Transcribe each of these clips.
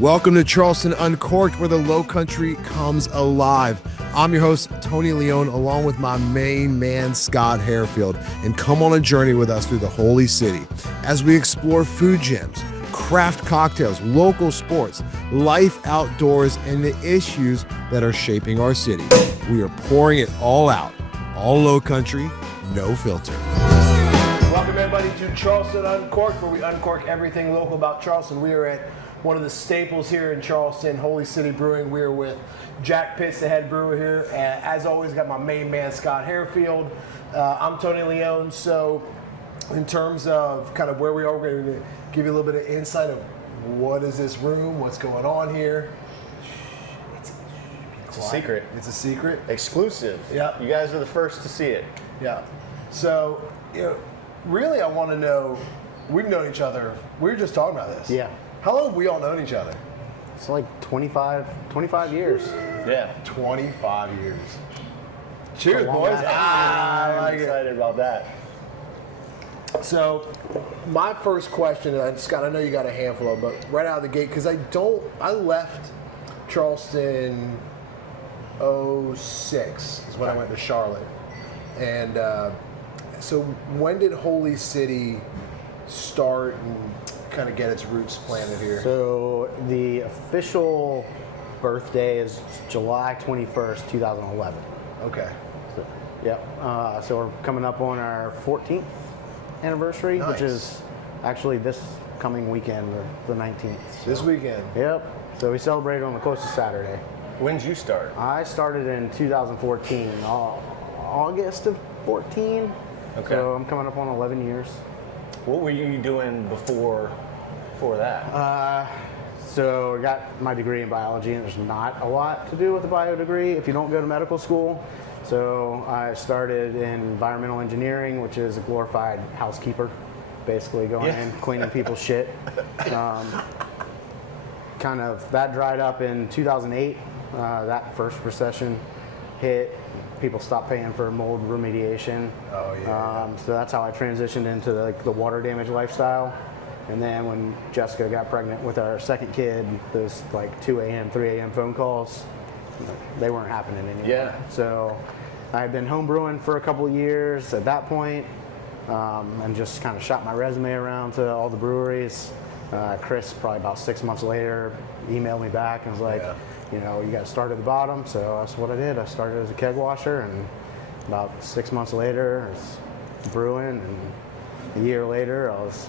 Welcome to Charleston Uncorked, where the low country comes alive. I'm your host, Tony Leone, along with my main man, Scott Harefield, and come on a journey with us through the Holy City as we explore food gems, craft cocktails, local sports, life outdoors, and the issues that are shaping our city. We are pouring it all out, all low country, no filter. Welcome everybody to Charleston Uncorked, where we uncork everything local about Charleston. We are at one of the staples here in Charleston, Holy City Brewing. We are with Jack Pitts, the head brewer here. And as always, got my main man, Scott Harefield. I'm Tony Leone. So in terms of kind of where we are, we're going to give you a little bit of insight of what is this room, what's going on here. It's a secret. It's a secret. Exclusive. Yeah. You guys are the first to see it. Yeah. So, really I want to know, we've known each other, we were just talking about this. Yeah. How long have we all known each other? It's like 25 years. Yeah. 25 years. Cheers, long boys. time. I like I'm it. excited about that. So, my first question, and Scott, I know you got a handful of them, but right out of the gate, because I left Charleston 06 is when I went to Charlotte. And so when did Holy City start and kind of get its roots planted here? So the official birthday is July 21st, 2011. Okay. So, yep. So we're coming up on our 14th anniversary, Nice. which is actually this coming weekend, the 19th. So. This weekend. Yep. So we celebrated on the closest Saturday. When did you start? I started in 2014, August of 14. Okay. So I'm coming up on 11 years. What were you doing before that? So I got my degree in biology, and there's not a lot to do with a bio degree if you don't go to medical school. So I started in environmental engineering, which is a glorified housekeeper, basically going in, cleaning people's shit. Kind of that dried up in 2008. That first recession hit. People stopped paying for mold remediation. Oh, yeah. So that's how I transitioned into the water damage lifestyle. And then when Jessica got pregnant with our second kid, those 2 a.m., 3 a.m. phone calls, they weren't happening anymore. Yeah. So I had been home brewing for a couple of years at that point, and just kind of shot my resume around to all the breweries. Chris, probably about 6 months later, emailed me back and was like, you got to start at the bottom. So that's what I did. I started as a keg washer, and about 6 months later, I was brewing, and a year later, I was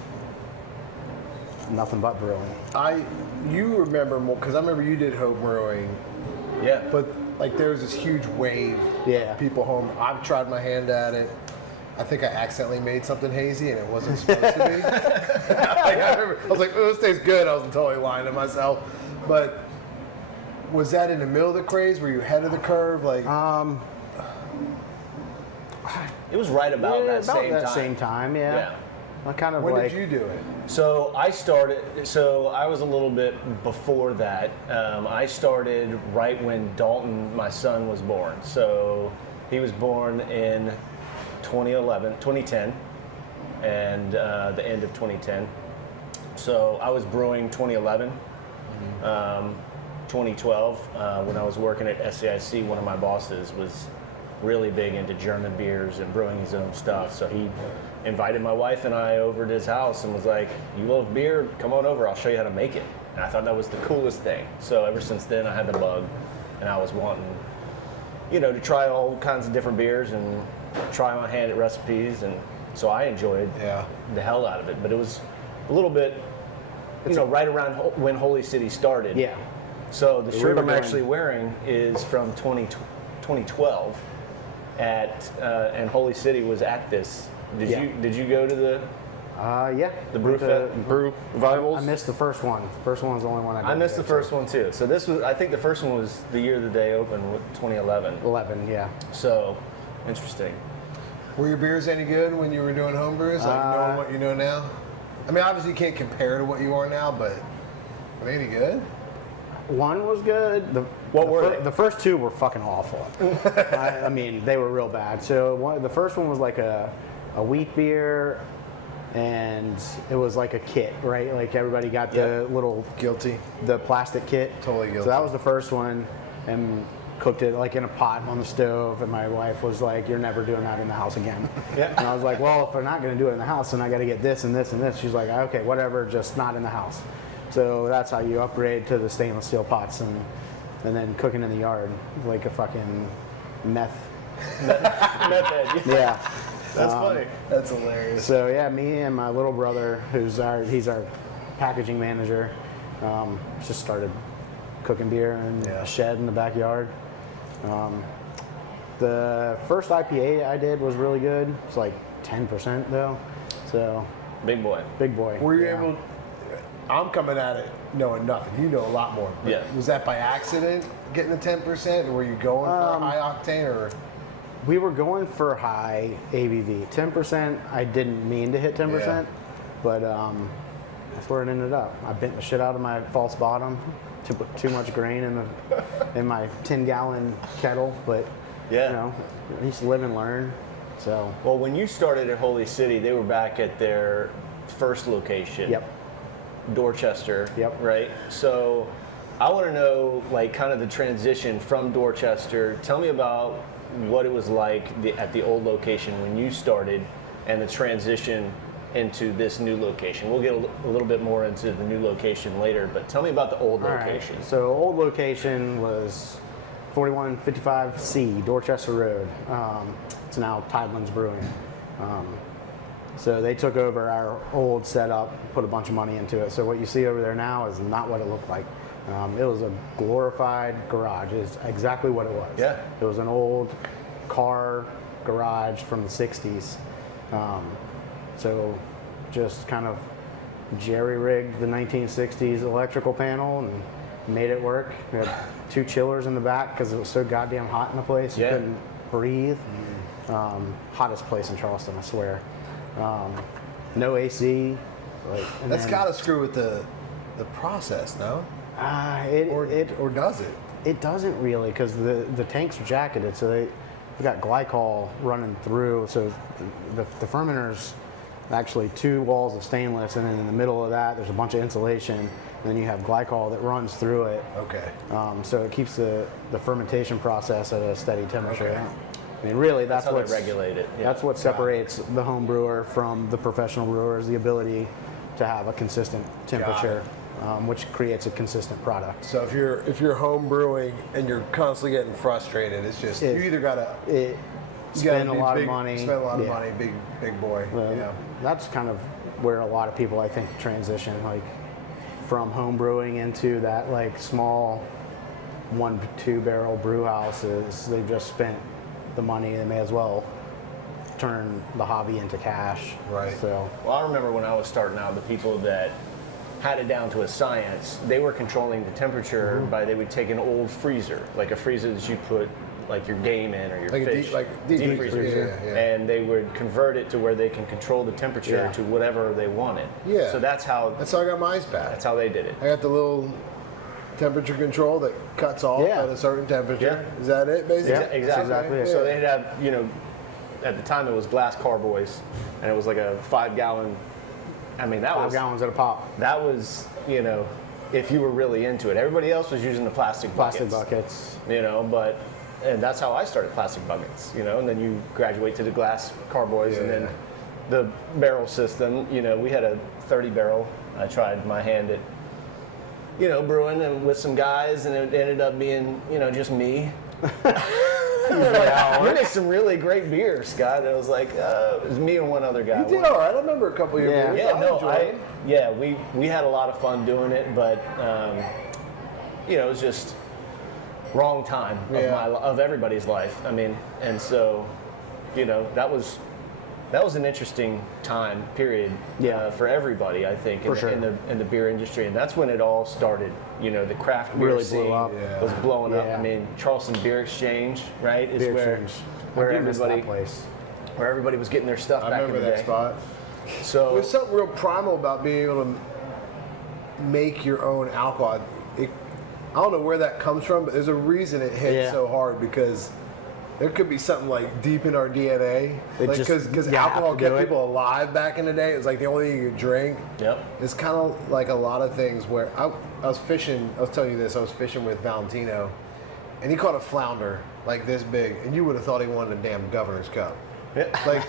nothing but brewing. You remember more, because I remember you did home brewing, Yeah. but there was this huge wave of people home. I've tried my hand at it. I think I accidentally made something hazy and it wasn't supposed to be. I was like, oh, this tastes good. I was totally lying to myself. But was that in the middle of the craze? Were you ahead of the curve? It was right about that same time. Yeah. I kind of When did you do it? So I was a little bit before that. I started right when Dalton, my son, was born. So he was born in 2010, and the end of 2010. So I was brewing 2011, 2012. When I was working at SAIC, one of my bosses was really big into German beers and brewing his own stuff. So he invited my wife and I over to his house and was like, you love beer? Come on over, I'll show you how to make it. And I thought that was the coolest thing. So ever since then, I had the bug, and I was wanting, to try all kinds of different beers and try my hand at recipes. And so I enjoyed the hell out of it. But it was a little bit, right around when Holy City started. Yeah. So the shirt I'm actually wearing is from 2012 and Holy City was at this. Did you go to the the brew revivals? I missed the first one. The first one was the only one I did. I missed the first one too. So I think the first one was the year that they opened, with 2011. 11, yeah. So interesting. Were your beers any good when you were doing home brews? Knowing what you know now? I mean, obviously you can't compare to what you are now, but are they any good? One was good. The first two were fucking awful. I mean, they were real bad. So the first one was like a wheat beer and it was like a kit, right? Like everybody got the little Guilty. the plastic kit. Totally guilty. So that was the first one, and cooked it like in a pot on the stove. And my wife was like, "You're never doing that in the house again." Yeah. And I was like, "Well, if we're not going to do it in the house, then I got to get this and this and this." She's like, "Okay, whatever, just not in the house." So that's how you upgrade to the stainless steel pots, and then cooking in the yard like a fucking meth. Method. Yeah. That's funny. That's hilarious. So yeah, me and my little brother, he's our packaging manager, just started cooking beer in a shed in the backyard. The first IPA I did was really good. It's like 10% though, so Big boy. big boy. Were you able? I'm coming at it knowing nothing. You know a lot more. But Yeah. Was that by accident getting the 10%, or were you going for a high octane, or? We were going for high ABV. 10%, I didn't mean to hit 10%, but that's where it ended up. I bent the shit out of my false bottom, too much grain in my 10-gallon kettle, but you know, I used to live and learn. So Well, when you started at Holy City, they were back at their first location. Yep. Dorchester. Yep. Right? So I want to know, like, kind of the transition from Dorchester. Tell me about what it was like at the old location when you started and the transition into this new location. We'll get a little bit more into the new location later, but tell me about the old location. Right. So old location was 4155C, Dorchester Road. It's now Tidelands Brewing. So they took over our old setup, put a bunch of money into it. So what you see over there now is not what it looked like. It was a glorified garage. It's exactly what it was. Yeah. It was an old car garage from the 60s. So just kind of jerry-rigged the 1960s electrical panel and made it work. We had 2 chillers in the back because it was so goddamn hot in the place. You couldn't breathe. Hottest place in Charleston, I swear. No AC. That's got to screw with the process, no? Or does it? It doesn't really, because the tanks are jacketed, so they got glycol running through. So the fermenter's actually 2 walls of stainless, and then in the middle of that, there's a bunch of insulation. And then you have glycol that runs through it. Okay. So it keeps the fermentation process at a steady temperature. Okay. I mean, really, that's how what they regulate it. Yeah. That's what separates the home brewer from the professional brewer, is the ability to have a consistent temperature, which creates a consistent product. So if you're home brewing and you're constantly getting frustrated, it's just you either gotta spend a lot of money. Spend a lot of money, big boy. That's kind of where a lot of people, I think, transition, like from home brewing into that like small 1-2 barrel brew houses. They've just spent the money. They may as well turn the hobby into cash. Right. So Well, I remember when I was starting out, the people that had it down to a science, they were controlling the temperature by, they would take an old freezer, like a freezer that you put like your game in or your Like fish, a deep freezer. yeah. And they would convert it to where they can control the temperature Yeah. to whatever they wanted. Yeah. So that's how That's how I got my ice bath. that's how they did it. I got the little temperature control that cuts off at a certain temperature. Yeah. Is that it, basically? Yeah, Exactly. that's exactly it. So they'd have, you know, at the time it was glass carboys, and it was like a 5-gallon. I mean, that 5 was gallons at a pop. that was, you know, if you were really into it. Everybody else was using the plastic Buckets. you know, and that's how I started, plastic buckets, you know, and then you graduate to the glass carboys, and then the barrel system. You know, we had a 30 barrel. I tried my hand at, you know, brewing and with some guys, and it ended up being, you know, just me. You made some really great beer, Scott. And it was like, it was me and one other guy. You did all right. I remember a couple of your beers. Yeah, no, enjoyed them. we had a lot of fun doing it, but you know, it was just wrong time of everybody's life. I mean, and so, you know, that was an interesting time period for everybody, I think, in the beer industry, and that's when it all started. You know, the craft beer Really scene blew up. was blowing up. Yeah. I mean, Charleston Beer Exchange, right, is Beer where Exchange. where I do miss everybody that place. where everybody was getting their stuff I back in remember the that day. spot. So There's something real primal about being able to make your own alcohol. I don't know where that comes from, but there's a reason it hits so hard, because there could be something like deep in our DNA, because alcohol kept people alive back in the day. It was like the only thing you could drink. Yep. It's kind of like a lot of things where I was fishing. I was telling you this. I was fishing with Valentino, and he caught a flounder like this big, and you would have thought he wanted a damn governor's cup. Yeah. Like,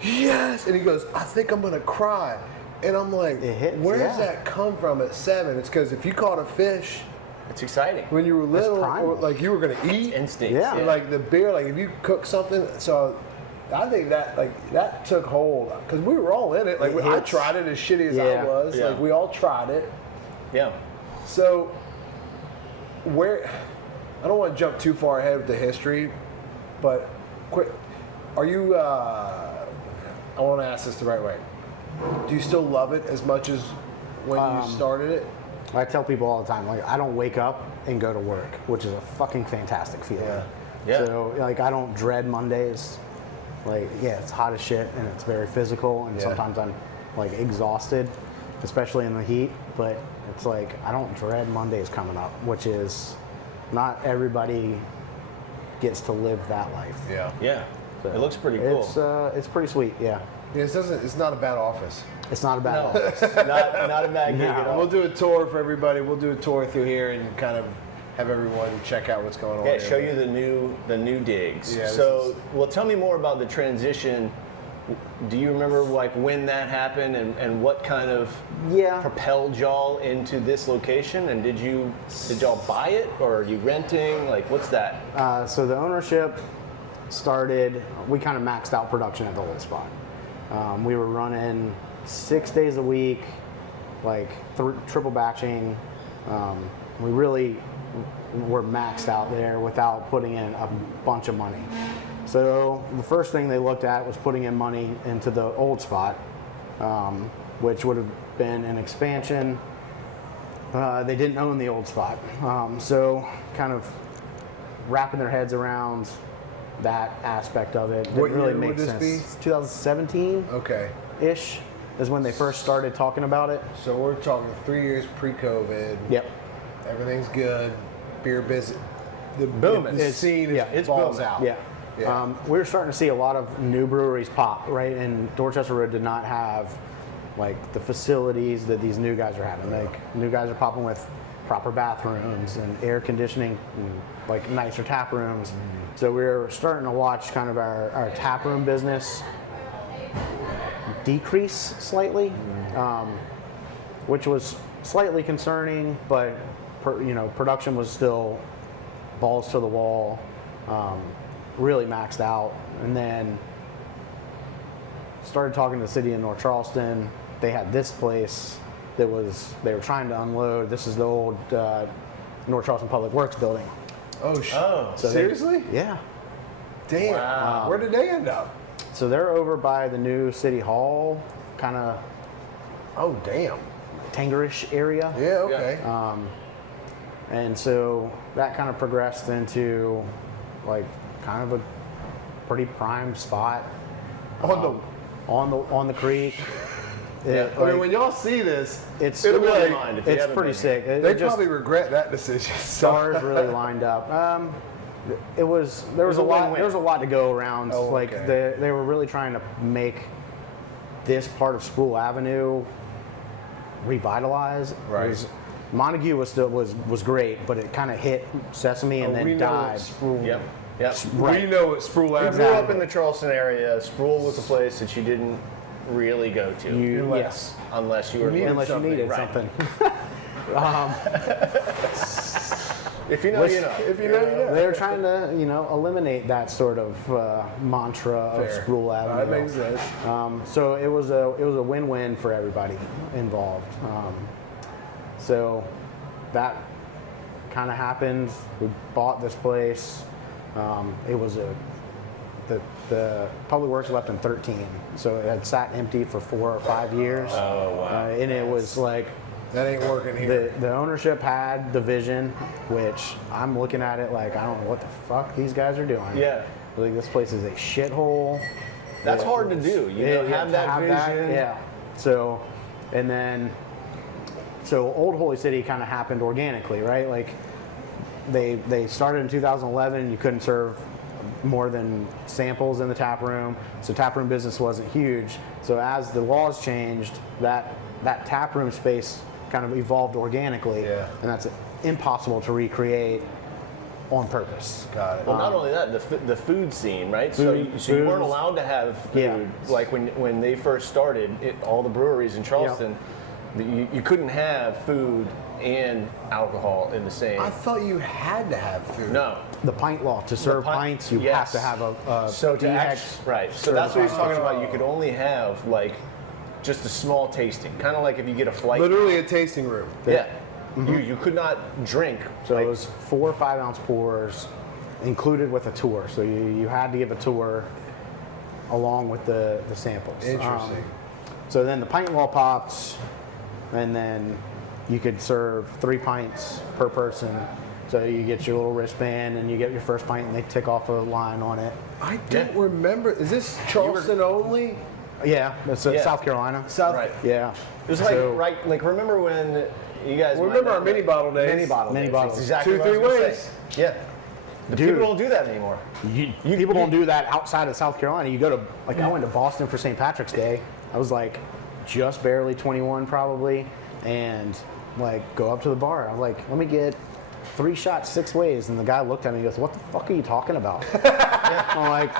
yes, and he goes, I think I'm gonna cry, and I'm like, where does that come from at 7? It's because if you caught a fish. It's exciting. When you were little, or like you were gonna eat, instinct. Yeah. Like the beer, like if you cook something. So I think that took hold because we were all in it. Like I tried it as shitty as I was. Yeah. Like we all tried it. Yeah. So I don't want to jump too far ahead with the history, but are you? I want to ask this the right way. Do you still love it as much as when you started it? I tell people all the time, like, I don't wake up and go to work, which is a fucking fantastic feeling. Yeah. So, like, I don't dread Mondays. Like, it's hot as shit and it's very physical, and sometimes I'm, like, exhausted, especially in the heat. But it's like, I don't dread Mondays coming up, which is not everybody gets to live that life. Yeah. Yeah. So it looks pretty cool. It's pretty sweet, yeah. It's not a bad office. It's not a bad office. not a bad gig at all. We'll do a tour for everybody. We'll do a tour through here and kind of have everyone check out what's going on. Yeah, show you the new digs. Yeah, so, tell me more about the transition. Do you remember like when that happened and what kind of propelled y'all into this location? And did y'all buy it or are you renting? Like, what's that? So the ownership started. We kind of maxed out production at the old spot. We were running 6 days a week, like triple batching. We really were maxed out there without putting in a bunch of money. So the first thing they looked at was putting in money into the old spot, which would have been an expansion. They didn't own the old spot. So kind of wrapping their heads around that aspect of it What really year would makes this sense. be? 2017. Okay. Ish is when they first started talking about it. So we're talking 3 years pre-COVID. Yep. Everything's good. Beer business. The scene it's balls booming. out. Yeah. Yeah. We were starting to see a lot of new breweries pop, right? And Dorchester Road did not have like the facilities that these new guys are having. Like new guys are popping with proper bathrooms and air conditioning and like nicer tap rooms. So we were starting to watch kind of our tap room business decrease slightly, which was slightly concerning, but production was still balls to the wall, really maxed out. And then started talking to the city of North Charleston. They had this place they were trying to unload. This is the old North Charleston Public Works building. Oh, so seriously? Yeah. Damn. Wow. Where did they end up? So they're over by the new city hall, kind of. Oh, damn. Tangerish area. Yeah, okay. And so that kind of progressed into like kind of a pretty prime spot on the creek. I mean, when y'all see this, it's it'll be really, like, it's pretty sick. They probably regret that decision. Stars really lined up. There was a lot. There was a lot to go around. Oh, like okay. they were really trying to make this part of Sproul Avenue revitalized. Right. Montague was great, but it kind of hit Sesame and then died. Yep. We know what Sproul Avenue. You grew up in the Charleston area. Sproul was a place that you didn't really go to. Yes. Unless you were Unless you needed something. If you know, you know. If you know, you know. They were trying to, eliminate that sort of mantra of Sproul Avenue. That makes sense. So it was a win-win for everybody involved. So that kind of happened. We bought this place. It was the Public Works left in 13, so it had sat empty for 4 or 5 years. Oh wow! And it was like. That ain't working here. The ownership had the vision, which I'm looking at it like I don't know what the fuck these guys are doing. Yeah. Like this place is a shithole. That's hard to do. Have that vision. Yeah. So, and then, Old Holy City kind of happened organically, right? Like they started in 2011. You couldn't serve more than samples in the tap room. So tap room business wasn't huge. So as the laws changed, that tap room space kind of evolved organically, Yeah. and that's impossible to recreate on purpose. Got it. Well, not only that, the food scene, right? So you Food weren't was- allowed to have food. Yeah. Like when they first started, all the breweries in Charleston, you couldn't have food and alcohol in the same. I thought you had to have food. No. The pint law, to serve pints, you have yes. to have a So to DHEC right. So that's what he's talking certified. about. You could only have like just a small tasting, kind of like if you get a flight. Literally a tasting room. Yeah. You could not drink. So like, it was 4 or 5 ounce pours included with a tour. So you had to give a tour along with the samples. Interesting. So then the pint wall popped, and then you could serve 3 pints per person. So you get your little wristband and you get your first pint and they tick off a line on it. I don't remember. Is this Charleston only? Yeah, that's Yeah. South Carolina. South. Right. Yeah. It was like So- like remember when you guys might Remember our not- mini bottle days? Mini bottle Mini days. bottles. That's exactly 2, what I was 3 gonna ways. say. Yeah. The Dude. people don't do that anymore. People don't do that outside of South Carolina. You go to, like, I went to Boston for St. Patrick's Day. I was like just barely 21 probably, and like go up to the bar. I was like, let me get 3 shots 6 ways, and the guy looked at me and goes, what the fuck are you talking about? I'm like,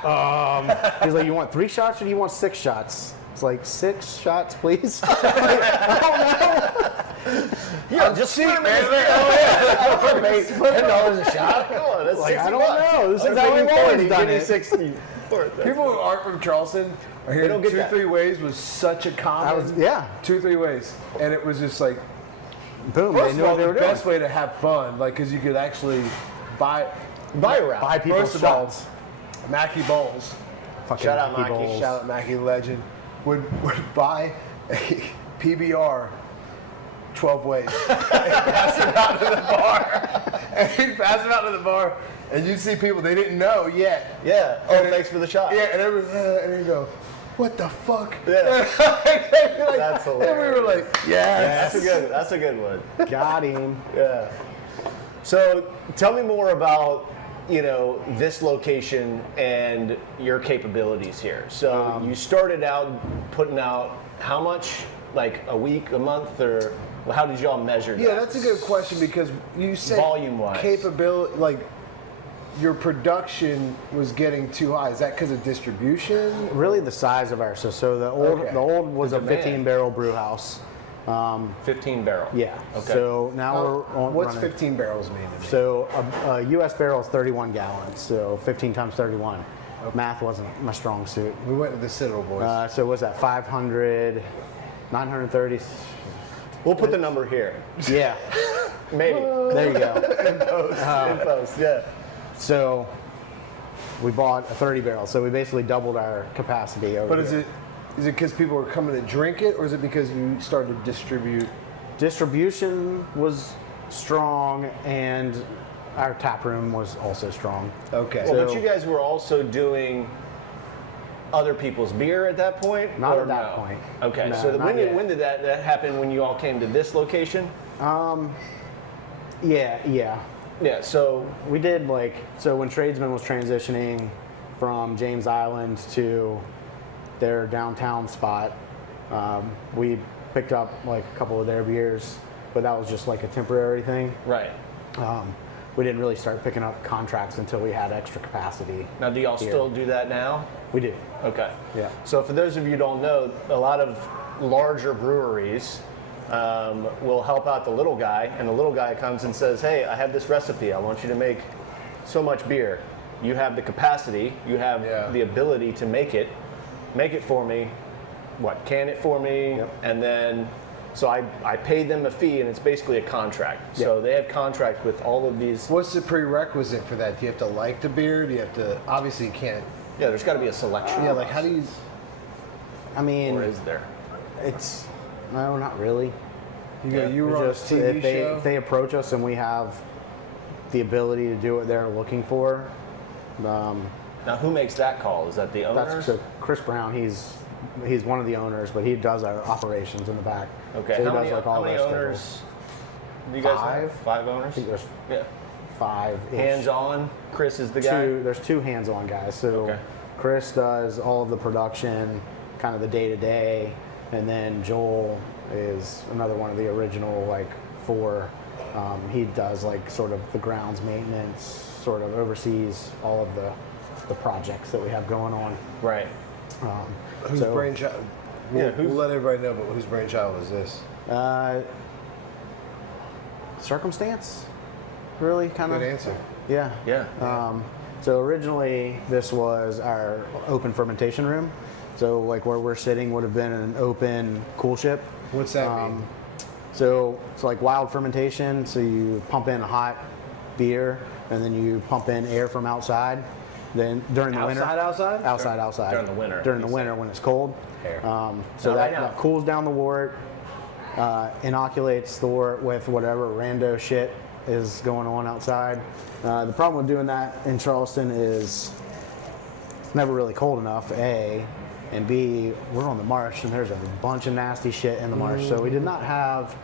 he's like, you want 3 shots or do you want 6 shots? It's like 6 shots, please. Yeah, just cheap, man. $10 a shot. Come on, that's Like, 60 I don't bucks. know. This I is was how thinking we've always 40, done give me it. 60. People who aren't from Charleston are here. don't get 2, that. 3 ways was such a common. Yeah. 2, 3 ways, and it was just like, Boom. first They of knew all, what they the were doing. best way to have fun, like, because you could actually buy Buy-around. Buy people's First of all, shots. Mackie Bowles. Fucking Shout out Mackie Mackie. Bowles. Shout out Mackie Legend. Would buy a PBR 12 ways. And pass it out to the bar. And he'd pass it out to the bar, and you'd see people they didn't know yet. Yeah. Oh, And thanks for the shot. Yeah, and and he'd go, what the fuck? Yeah. That's hilarious. And we were like, yes. That's a good one. Got him. Yeah. So tell me more about, this location and your capabilities here. So you started out putting out how much? Like a week, a month, or how did y'all measure that? Yeah, that's a good question because you said Volume-wise. capability, like your production was getting too high. Is that because of distribution? Really, the size of our so the old Okay. the old was The a demand. 15-barrel brew house. 15 barrel. Yeah. Okay. So now we're on. What's running. 15 barrels mean to me? So a U.S. barrel is 31 gallons. So 15 times 31. Math wasn't my strong suit. We went to the Citadel boys. So was that 500, 930? We'll put the number here. Yeah. Maybe. There you go. In post, yeah. So we bought a 30 barrel. So we basically doubled our capacity over But here. is it because people were coming to drink it, or is it because you started to distribute? Distribution was strong, and our tap room was also strong. Okay. Well, but So- you guys were also doing other people's beer at that point? Not or at that no? point. Okay, No, so not when did, yet. when did that happen when you all came to this location? Yeah. Yeah, so We did so when Tradesman was transitioning from James Island to their downtown spot, we picked up a couple of their beers, but that was just a temporary thing. right. We didn't really start picking up contracts until we had extra capacity. Now, do y'all Here. still do that now? We do. Okay. Yeah. So for those of you who don't know, a lot of larger breweries will help out the little guy, and the little guy comes and says, hey, I have this recipe. I want you to make so much beer. You have the capacity, you have Yeah. the ability to make it for me, can it for me, Yep. and then, so I paid them a fee, and it's basically a contract. So Yep. they have contracts with all of these, What's the prerequisite for that? Do you have to like the beer? Do you have to? Obviously, you can't. yeah, there's got to be a selection. Yeah, how do you? I mean, Or is there? it's no, not really. You were on a Just TV show. if they approach us and we have the ability to do what they're looking for, Now, who makes that call? Is that the owners? that's so Chris Brown. He's one of the owners, but he does our operations in the back. Okay, So he how does many, all how many our owners schedules. do you guys 5? have? 5 owners? I think there's Yeah. 5. Hands-on, Chris is the guy? There's 2 hands-on guys. So Okay. Chris does all of the production, kind of the day-to-day, and then Joel is another one of the original, like, 4. He does, like, sort of the grounds maintenance, sort of oversees all of the projects that we have going on. Right. Whose brainchild? Yeah, We'll let everybody know, but whose brainchild is this? Circumstance, really, kind Good of. answer. Yeah. Yeah. So originally, this was our open fermentation room. So like where we're sitting would have been an open cool ship. What's that mean? So it's like wild fermentation. So you pump in hot beer, and then you pump in air from outside. Then during the winter, Outside? outside. During the winter, During the you winter when it's cold. Air. So Not right now. that cools down the wort, inoculates the wort with whatever rando shit is going on outside. The problem with doing that in Charleston is it's never really cold enough, A, and B, we're on the marsh and there's a bunch of nasty shit in the marsh. So we did not have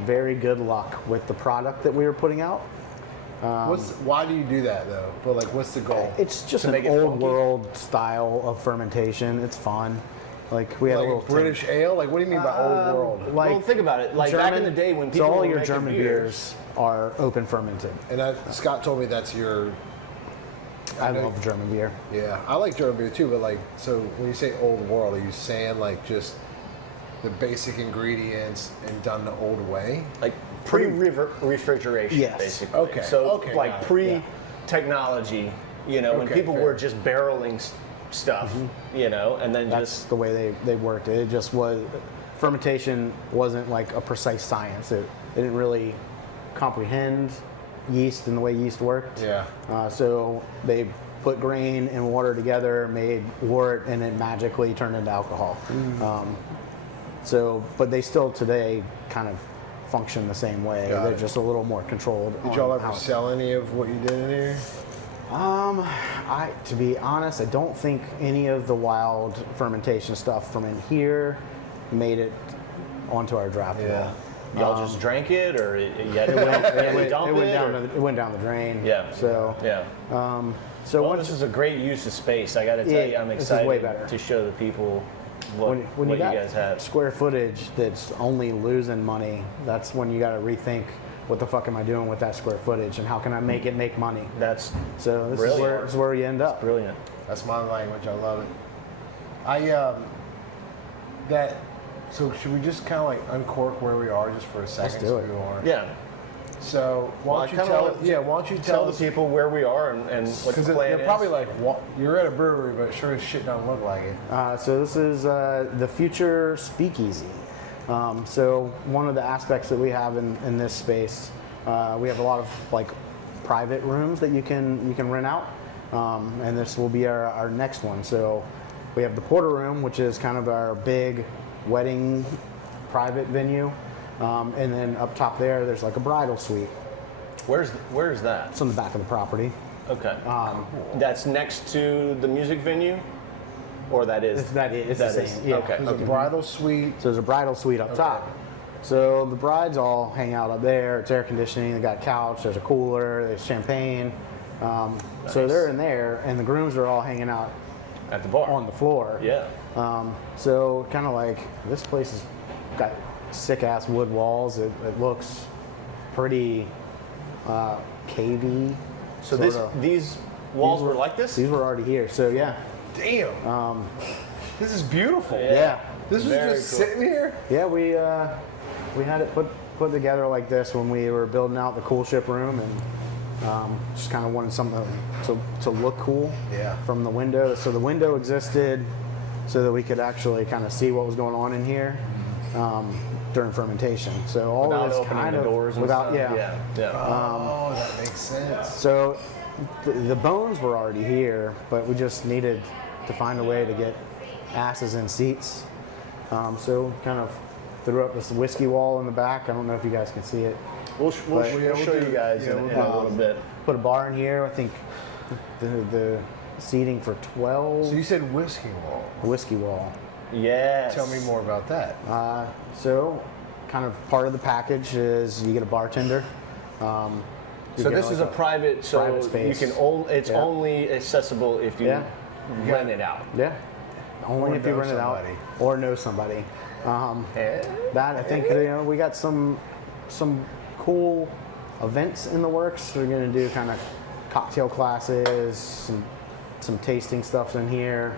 very good luck with the product that we were putting out. Why do you do that though? But like, what's the goal? It's just To an make it old funky? world style of fermentation. It's fun. Like we had Like a a little British ale? Like, what do you mean by old world? like Well, think about it. Like back in the day when people so all were your making German beers are open fermented. And Scott told me that's your. I know- love German beer. Yeah, I like German beer too, but like, so when you say old world, are you saying like just the basic ingredients and done the old way? like pre-refrigeration, Yes. basically. Okay, So okay, like got it, pre-technology, you know, when Okay, people fair. were just barreling stuff, you know, and then That's just the way they worked it. It just was fermentation wasn't like a precise science. It didn't really comprehend yeast and the way yeast worked. Yeah. So they put grain and water together, made wort, and it magically turned into alcohol. But they still today kind of function the same way. Got They're it. just a little more controlled. Did on y'all how ever it's- sell any of what you did in here? To be honest, I don't think any of the wild fermentation stuff from in here made it onto our draft Yeah. bill. y'all just drank it, or you had to dump It went down. or- It went down the drain. Yeah. So yeah. so Well, once this is a great use of space. I got to tell Yeah, you, I'm this is excited way better. to show the people what when you you got guys have. square footage that's only losing money, that's when you got to rethink what the fuck am I doing with that square footage and how can I make it make money. That's So this Brilliant. is where you end up. brilliant. That's my language. I love it. So should we just kind of like uncork where we are just for a second? do so it. we are- Yeah. So why Well, don't you I kinda tell? want- Yeah, why don't you Tell tell the people where we are and what Because the plan they're is. probably like, you're at a brewery, but sure as shit don't look like it. So this is the future Speakeasy. So one of the aspects that we have in this space, we have a lot of like private rooms that you can rent out, and this will be our next one. So we have the porter room, which is kind of our big wedding private venue, and then up top there's like a bridal suite. Where's that? It's on the back of the property. Okay. That's next to the music venue, or that is It's the that same, is- yeah. Okay. There's a bridal suite. So there's a bridal suite up top. So the brides all hang out up there. It's air conditioning. They got a couch. There's a cooler. There's champagne. So they're in there, and the grooms are all hanging out At the bar. on the floor. Yeah. So kind of like this place has got sick ass wood walls. It looks pretty cavey. So sorta. these walls were like this. These were already here. So yeah, Damn. This is beautiful. yeah. This was Very just cool. sitting here. Yeah, we had it put together like this when we were building out the cool ship room, and just kind of wanted something to look cool Yeah. from the window. So the window existed so that we could actually kind of see what was going on in here during fermentation. So all Without of this opening kind the of doors and without stuff. yeah. Oh, that makes sense. So the bones were already here, but we just needed to find a way to get asses in seats. So kind of threw up this whiskey wall in the back. I don't know if you guys can see it. We'll But- show you guys in a little bit. Put a bar in here. I think the seating for 12. So you said whiskey wall. Whiskey wall. Yes. Tell me more about that. So kind of part of the package is you get a bartender. You So get this like is a private, so private space. you can it's only accessible if you Yeah. rent it out. Yeah. Only Or if you know rent it out somebody. or know somebody. That I think we got some cool events in the works. We're gonna do kind of cocktail classes, some tasting stuff in here.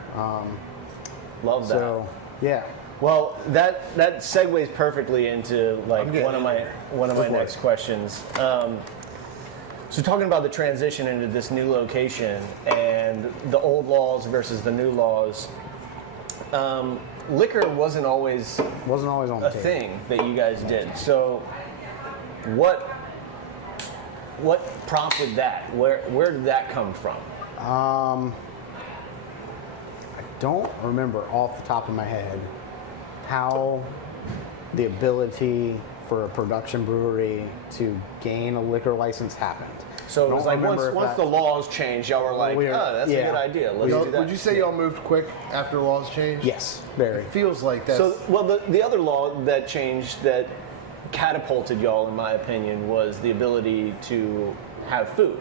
Love that. So yeah, Well, that segues perfectly into like getting one of my Go for next it. questions. So talking about the transition into this new location and the old laws versus the new laws, liquor wasn't always wasn't always on the a table. thing that you guys did. So what prompted that? Where did that come from? I don't remember off the top of my head how the ability for a production brewery to gain a liquor license happened. So it I was don't like remember if once the that- laws changed, y'all were like, oh, that's a yeah. good idea. Let's do that. Would you say y'all moved quick after laws changed? Yes, very. It feels like that. So, well, the other law that changed that catapulted y'all, in my opinion, was the ability to have food.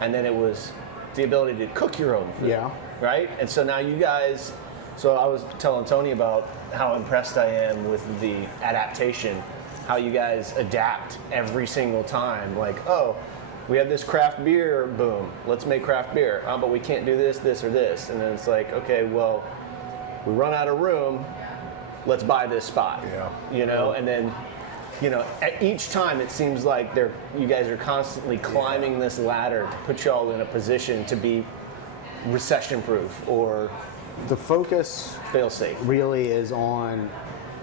And then it was the ability to cook your own food. Yeah. Right? And so now you guys, so I was telling Tony about how impressed I am with the adaptation, how you guys adapt every single time. Like, oh, we have this craft beer, boom, let's make craft beer. Oh, but we can't do this, this, or this. And then it's like, okay, well, we run out of room, let's buy this spot. Yeah. You know, and then, you know, at each time it seems like you guys are constantly climbing this ladder to put y'all in a position to be recession proof or The focus fail safe. really is on,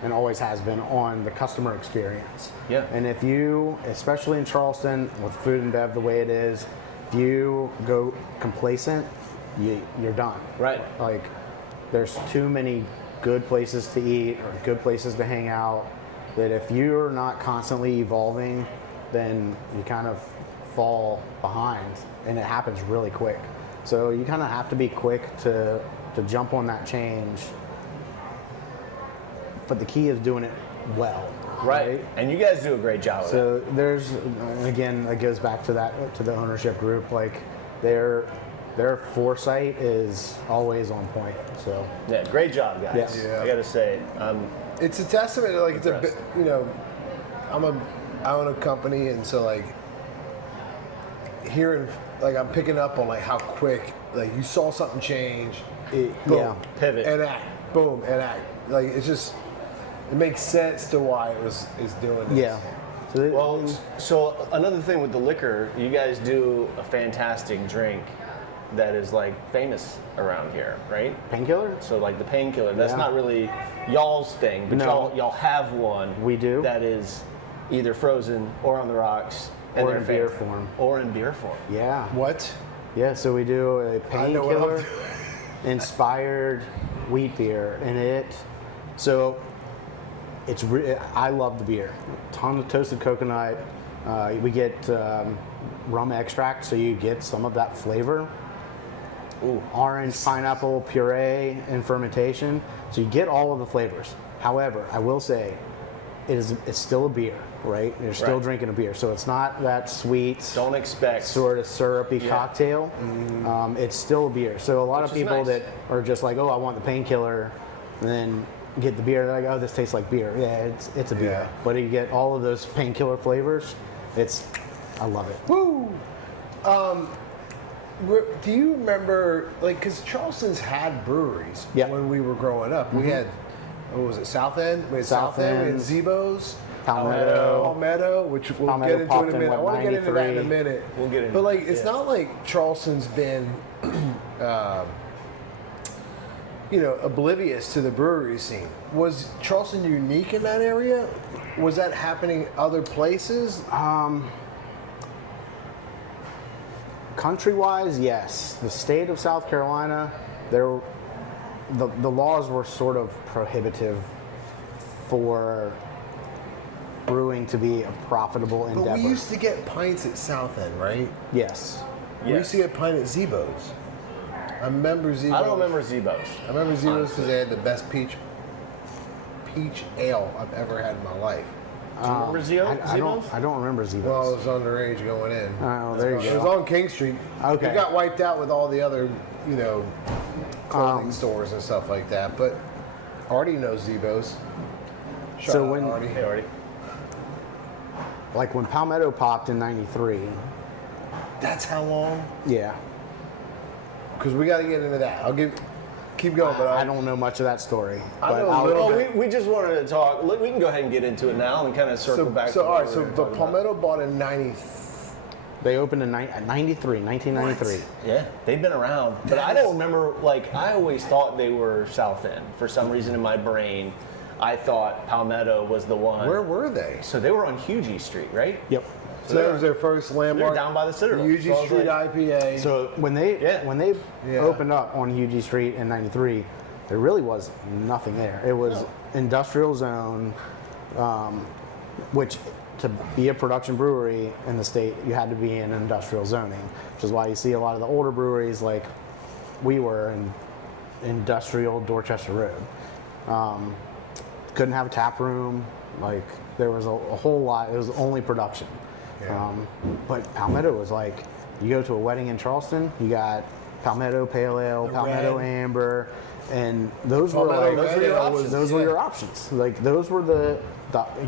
and always has been, on the customer experience. Yeah. And if you, especially in Charleston, with food and bev the way it is, if you go complacent, you're done. Right. Like, there's too many good places to eat or good places to hang out that if you're not constantly evolving, then you kind of fall behind, and it happens really quick. So you kind of have to be quick to jump on that change. But the key is doing it well. Right. And you guys do a great job of it. So there's, again, it goes back to the ownership group. Like, their foresight is always on point. So Yeah, great job, guys. Yes. Yeah. I gotta say, it's a testament. Like it's a bit, Impressed. I own a company, and so like hearing, like I'm picking up on like how quick, like you saw something change, boom, yeah. Pivot. and act, boom, and act. Like it's just, it makes sense to why is doing this. Yeah. So well, so another thing with the liquor, you guys do a fantastic drink that is like famous around here, right? Painkiller? So like the painkiller, that's Yeah. not really y'all's thing, but No. y'all have one. We do. That is either frozen or on the rocks. and Or they're in beer fantastic. form. Or in beer form. Yeah. What? Yeah, so we do a I know what I'm painkiller inspired wheat beer, and I love the beer. Ton of toasted coconut. We get rum extract, so you get some of that flavor. Ooh. Orange, pineapple, puree, and fermentation. So you get all of the flavors. However, I will say, it's still a beer, right? You're still Right. drinking a beer, so it's not that sweet, Don't expect. sort of syrupy Yeah. cocktail. It's still a beer. So a lot Which of is people nice. that are just like, oh, I want the painkiller, and then get the beer. They're like, oh, this tastes like beer. Yeah, it's a beer. Yeah. But you get all of those painkiller flavors. I love it. Woo! Do you remember, like, because Charleston's had breweries Yeah. when we were growing up. We had, what was it, South End? We had South South End, we had End. Zebo's. Palmetto. Palmetto, which we'll Palmetto get into popped in a in, minute. I what, want to get into that in a 93? minute. We'll get into But, like, it, it's yeah. not like Charleston's been, oblivious to the brewery scene. Was Charleston unique in that area? Was that happening other places? Country-wise, yes. The state of South Carolina, the laws were sort of prohibitive for brewing to be a profitable endeavor. But we used to get pints at South End, right? Yes. We used to get pint at Zebo's. I remember Zebo's. I don't remember Zebo's. I remember Zebo's because they had the best peach ale I've ever had in my life. Do you remember Zebo's? I don't remember Zebo's. Well, it was underage going in. Oh, there you It was go. on King Street. Okay. It got wiped out with all the other, clothing stores and stuff like that. But Artie knows Zebo's. Shout So out when- Artie. Hey, Artie. Like when Palmetto popped in '93. That's how long? Yeah. Because we got to get into that. Keep going. But I don't know much of that story. I but know a I'll- little Well, bit. we just wanted to talk. We can go ahead and get into it now and kind of circle back. to all what right. we So were the talking about. Palmetto bought in 90. They opened in 1993. Yeah, they've been around, but I don't remember. Like, I always thought they were South End. For some reason in my brain, I thought Palmetto was the one. Where were they? So they were on Hugie Street, right? Yep. So that was their first landmark. They're down by the Citadel. UG So I was Street like- IPA. So when they Yeah. opened up on Hugie Street in '93, there really was nothing there. It was industrial zone, which to be a production brewery in the state, you had to be in industrial zoning, which is why you see a lot of the older breweries like we were in industrial Dorchester Road. Couldn't have a tap room. Like there was a whole lot. It was only production. Yeah. But Palmetto was like, you go to a wedding in Charleston, you got Palmetto Pale Ale, The Palmetto red. Amber, and those were Palmetto like, Red Ale was- those were yeah. your options. Like those were the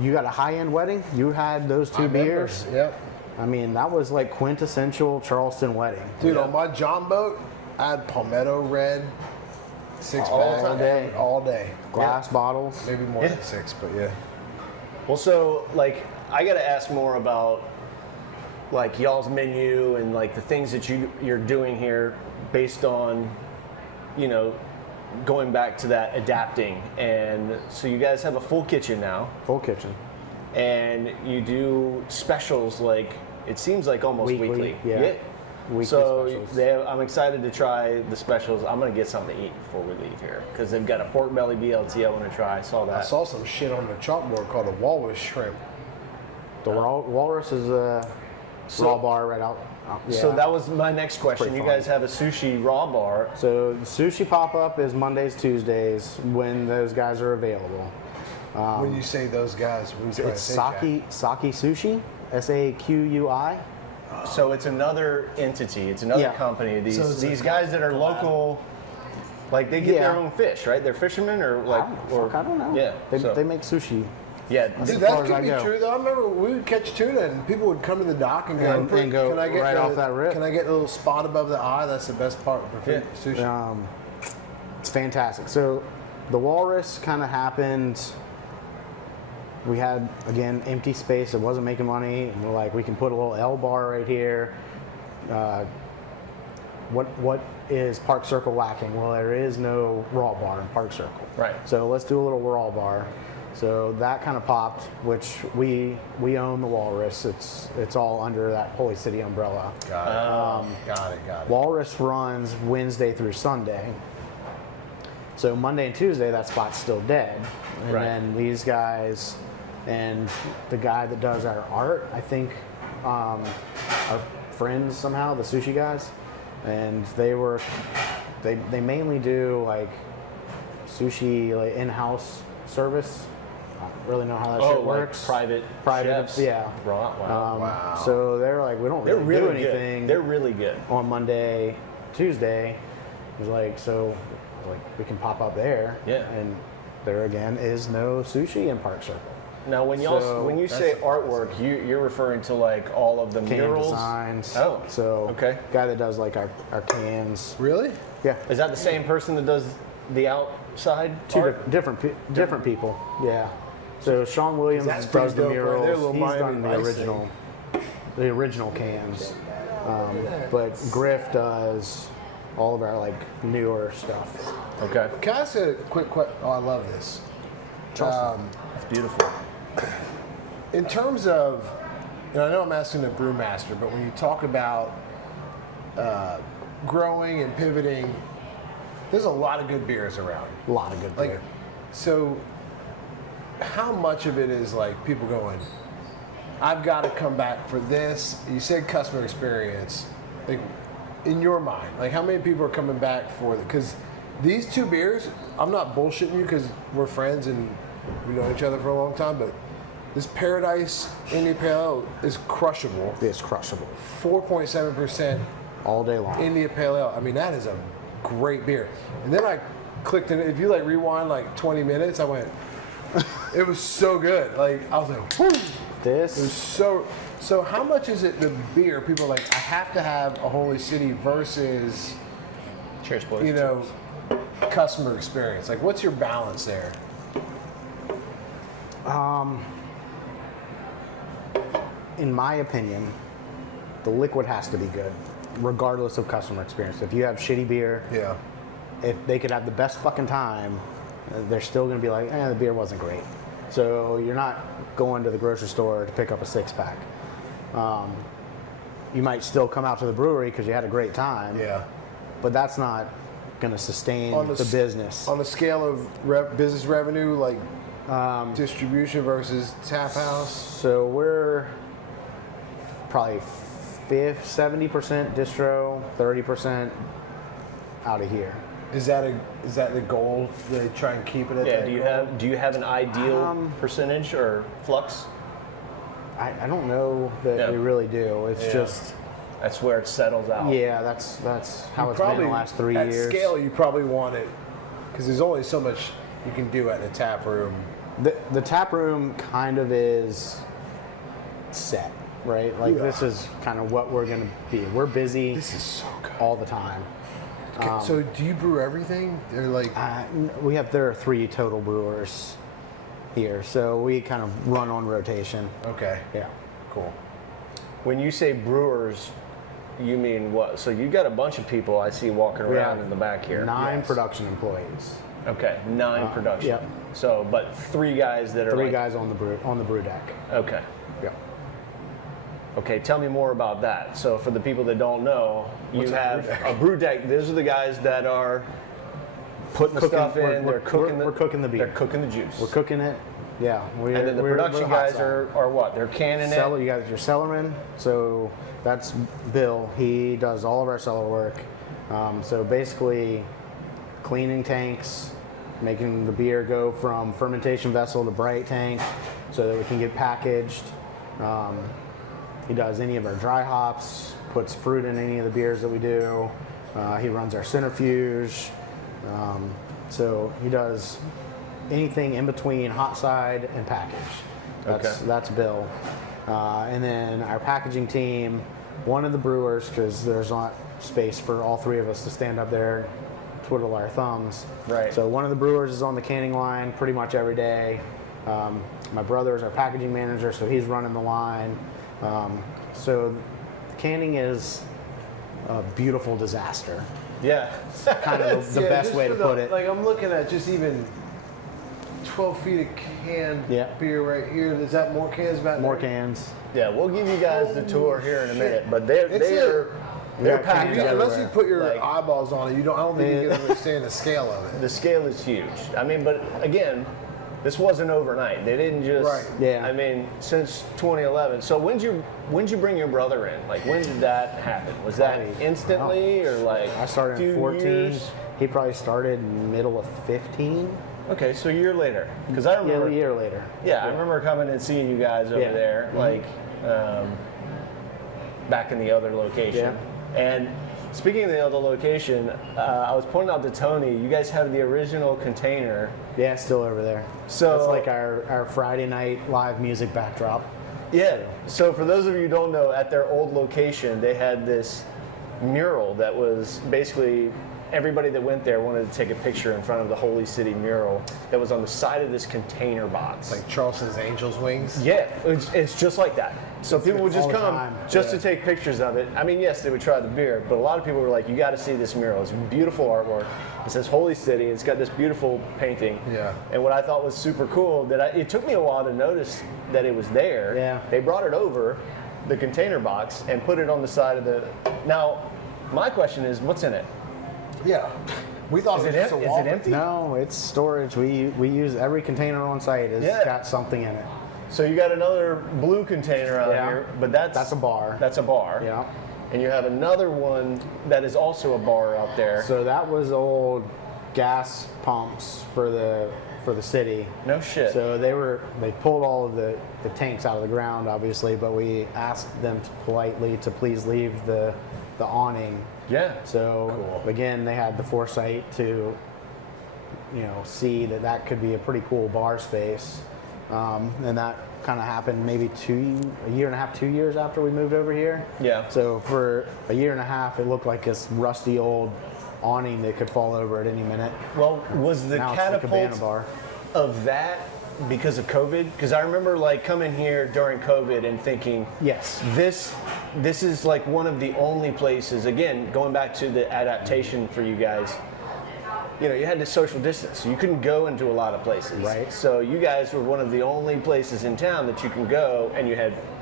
you got a high-end wedding, you had those two beers. Yep. I mean, that was like quintessential Charleston wedding. Dude, on my John boat, I had Palmetto Red, 6 All pack day. all day. Glass bottles. Maybe more Yeah. than 6, but yeah. Well, so like I got to ask more about like y'all's menu and like the things that you're doing here based on, going back to that adapting. And so you guys have a full kitchen now, Full kitchen. and you do specials like it seems like almost weekly. yeah. Weekly So specials. I'm excited to try the specials. I'm gonna get something to eat before we leave here because they've got a pork belly BLT I want to try. I saw that. I saw some shit on the chalkboard called a walrus shrimp. The Walrus is a raw bar right out. So yeah. that was my next question. pretty You fun. guys have a sushi raw bar. So the sushi pop-up is Mondays, Tuesdays when those guys are available. When you say those guys, what are you trying It's to say, Saki Sushi, SAQUI. So it's another entity. It's another Yeah. company. So it's These a guys that are local, like they get Yeah. their own fish, right? They're fishermen or like, or I don't know. Yeah. They make sushi. Yeah. Dude, as that far as could I be go. true though. I remember we would catch tuna and people would come to the dock and go, And go can I get right off that rip." Can I get a little spot above the eye? That's the best part for Yeah. sushi. It's fantastic. So the Walrus kind of happened. We had, again, empty space. It wasn't making money. And we're like, we can put a little L bar right here. What is Park Circle lacking? Well, there is no raw bar in Park Circle. Right. So let's do a little raw bar. So that kind of popped, which we own the Walrus. It's all under that Holy City umbrella. Got it. Walrus runs Wednesday through Sunday. So Monday and Tuesday, that spot's still dead. And Right. then these guys and the guy that does our art, I think, are friends somehow, the sushi guys. And they mainly do like sushi, like in-house service. I don't really know how that shit like works. private chefs, yeah. Raw. Wow. Wow. So they're like, we don't They're really do really anything good. They're really good. on Monday, Tuesday. It was like, so like we can pop up there. Yeah. And there again is no sushi in Park Circle. Now, when So, you say artwork, you're referring to like all of the Can murals. designs. Oh. So Okay. guy that does like our cans. Really? Yeah. Is that the same person that does the outside Two art? different people. Yeah. So Sean Williams That's does the pretty dope right there, murals. little He's Miami done the Vice original cans. But Griff does all of our like newer stuff. Okay. Can I ask a quick question? Oh, I love this. Charleston. It's beautiful. In terms of, and I know I'm asking the brewmaster, but when you talk about growing and pivoting, there's a lot of good beers around. A lot of good beer. Like, so how much of it is like people going, I've got to come back for this? You said customer experience. Like, in your mind, like how many people are coming back for it? Because these two beers, I'm not bullshitting you because we're friends and we know each other for a long time, but This Paradise India Pale Ale is crushable. It's crushable 4.7% all day long. India Pale Ale. I mean, that is a great beer. And then I clicked in. If you like rewind like 20 minutes, I went. It was so good. Like I was like, whew. This It was so. How much is it the beer? People are like, I have to have a Holy City versus, Cheers, boys. you know, customer experience. Like, what's your balance there? in my opinion, the liquid has to be good, regardless of customer experience. If you have shitty beer, Yeah. if they could have the best fucking time, they're still going to be like, the beer wasn't great. So you're not going to the grocery store to pick up a 6-pack. You might still come out to the brewery because you had a great time, Yeah. but that's not going to sustain On the business. On the scale of business revenue, like distribution versus tap house. So we're probably 70% distro, 30% out of here. Is that the goal? They try and keep it at Yeah. that Do you have an ideal percentage or flux? I don't know that Yeah. we really do. It's just, That's where it settles out. yeah, that's how it's been the last 3 at years. scale, you probably want it because there's only so much you can do at the tap room. The tap room kind of is set, right? Like Yeah. this is kind of what we're going to be. We're busy This is so good. all the time. So do you brew everything? They're like There are 3 total brewers here, so we kind of run on rotation. okay, Yeah. cool. When you say brewers, you mean what? So you got a bunch of people I see walking We around have in the back here. 9 Yes. production employees. Okay, 9 production. yep. So, but 3 guys that are 3 like, guys on the brew deck. Okay. Yeah. Okay, tell me more about that. So for the people that don't know, you What's a have brew deck? a brew deck. Those are the guys that are putting the stuff in. we're cooking we're cooking the beer. They're cooking the juice. We're cooking it. Yeah. and then the production guys are what? They're canning it. You got your cellarman. So that's Bill. He does all of our cellar work. So basically, cleaning tanks, making the beer go from fermentation vessel to bright tank, so that we can get packaged. He does any of our dry hops, puts fruit in any of the beers that we do. He runs our centrifuge. So he does anything in between hot side and package. That's Bill. And then our packaging team, one of the brewers, because there's not space for all 3 of us to stand up there, twiddle our thumbs. Right. So one of the brewers is on the canning line pretty much every day. My brother is our packaging manager, so he's running the line. So canning is a beautiful disaster. Yeah. Kind of the Yeah, best just way to for put it. Like I'm looking at just even 12 feet of canned Yeah. beer right here. Is that more cans back More there? cans. Yeah, we'll give you guys the tour here in a minute, but they're It's they're Yeah, packed cans Unless you everywhere. put your Like, eyeballs on it, I don't think you can understand the scale of it. the scale is huge. I mean, but again, this wasn't overnight. They didn't just. Right. Yeah. I mean, since 2011. So when'd you bring your brother in? Like, when did that happen? Was that Probably- instantly or like? I started few in 14. years? He probably started middle of 15. Okay, so a year later, because I Yeah, remember. a year later. Yeah, I remember coming and seeing you guys over Yeah. there, like back in the other location. And speaking of the other location, I was pointing out to Tony, you guys have the original container. Yeah, still over there. So- that's like our Friday night live music backdrop. Yeah. So for those of you who don't know, at their old location, they had this mural that was basically everybody that went there wanted to take a picture in front of the Holy City mural that was on the side of this container box. Like Charleston's Angel's Wings. Yeah, it's just like that. So people would just all the come time. just to take pictures of it. I mean, yes, they would try the beer, but a lot of people were like, you got to see this mural. It's beautiful artwork. It says Holy City. It's got this beautiful painting. Yeah. And what I thought was super cool, it took me a while to notice that it was there. Yeah. They brought it over, the container box, and put it on the side of the... Now, my question is, what's in it? Yeah. We thought Is it was it just a em- is wall. it empty? No, it's storage. We use every container on site has Yeah. got something in it. So you got another blue container out Yeah. here, but that's a bar. That's a bar. Yeah. And you have another one that is also a bar out there. So that was old gas pumps for the for the city. No shit. So they pulled all of the tanks out of the ground, obviously, but we asked them politely to please leave the awning. Yeah. So Cool. again, they had the foresight to, see that could be a pretty cool bar space, and that kind of happened maybe a year and a half, 2 years after we moved over here. Yeah. So for a year and a half, it looked like this rusty old awning that could fall over at any minute. Well, was the Now it's the Cabana catapult bar. of that because of COVID? Because I remember like coming here during COVID and thinking, Yes. this is like one of the only places, again, going back to the adaptation for you guys, you had to social distance. So you couldn't go into a lot of places. Right. So you guys were one of the only places in town that you can go, and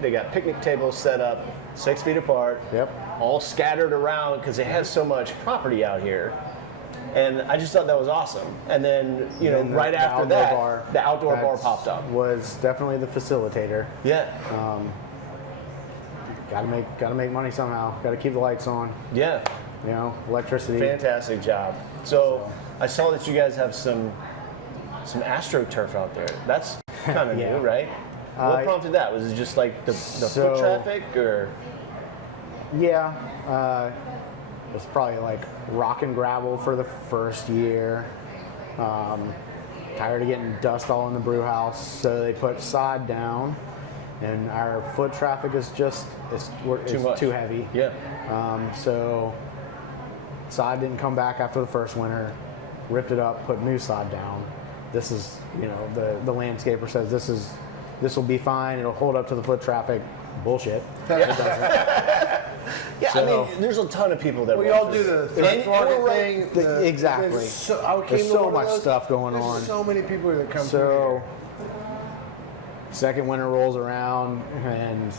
they got picnic tables set up 6 feet apart. Yep. All scattered around because they have so much property out here. And I just thought that was awesome. And then, And right the after outdoor that, bar, the outdoor bar that's- popped up. Was definitely the facilitator. Yeah. Gotta make money somehow. Gotta keep the lights on. Yeah. Electricity. Fantastic job. So I saw that you guys have some AstroTurf out there. That's kind of Yeah. new, right? What prompted that? Was it just like the foot traffic, or? Yeah. It was probably like rock and gravel for the first year. Tired of getting dust all in the brew house, so they put sod down, and our foot traffic is just it's much. too heavy. Yeah. So sod didn't come back after the first winter. Ripped it up, put new sod down. This is, the landscaper says this will be fine. It'll hold up to the foot traffic. Bullshit. It doesn't. Yeah, So- there's a ton of people that We work all for do this. the thrift market right- thing. Exactly. There's so, There's so much stuff going on. There's so many people that come through So, here. second winter rolls around, and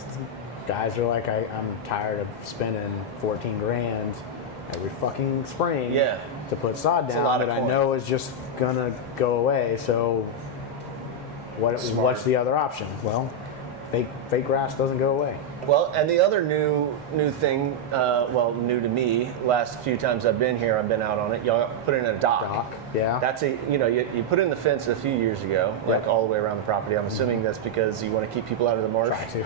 guys are like, I'm tired of spending 14 grand every fucking spring Yeah. to put sod a down lot that of I coin. know is just gonna go away. So, what's the other option? Well, fake grass doesn't go away. Well, and the other new thing, new to me, last few times I've been here, I've been out on it. Y'all put in a dock. Yeah. That's you put in the fence a few years ago, like Yep. all the way around the property. I'm assuming that's because you want to keep people out of the marsh. Try to.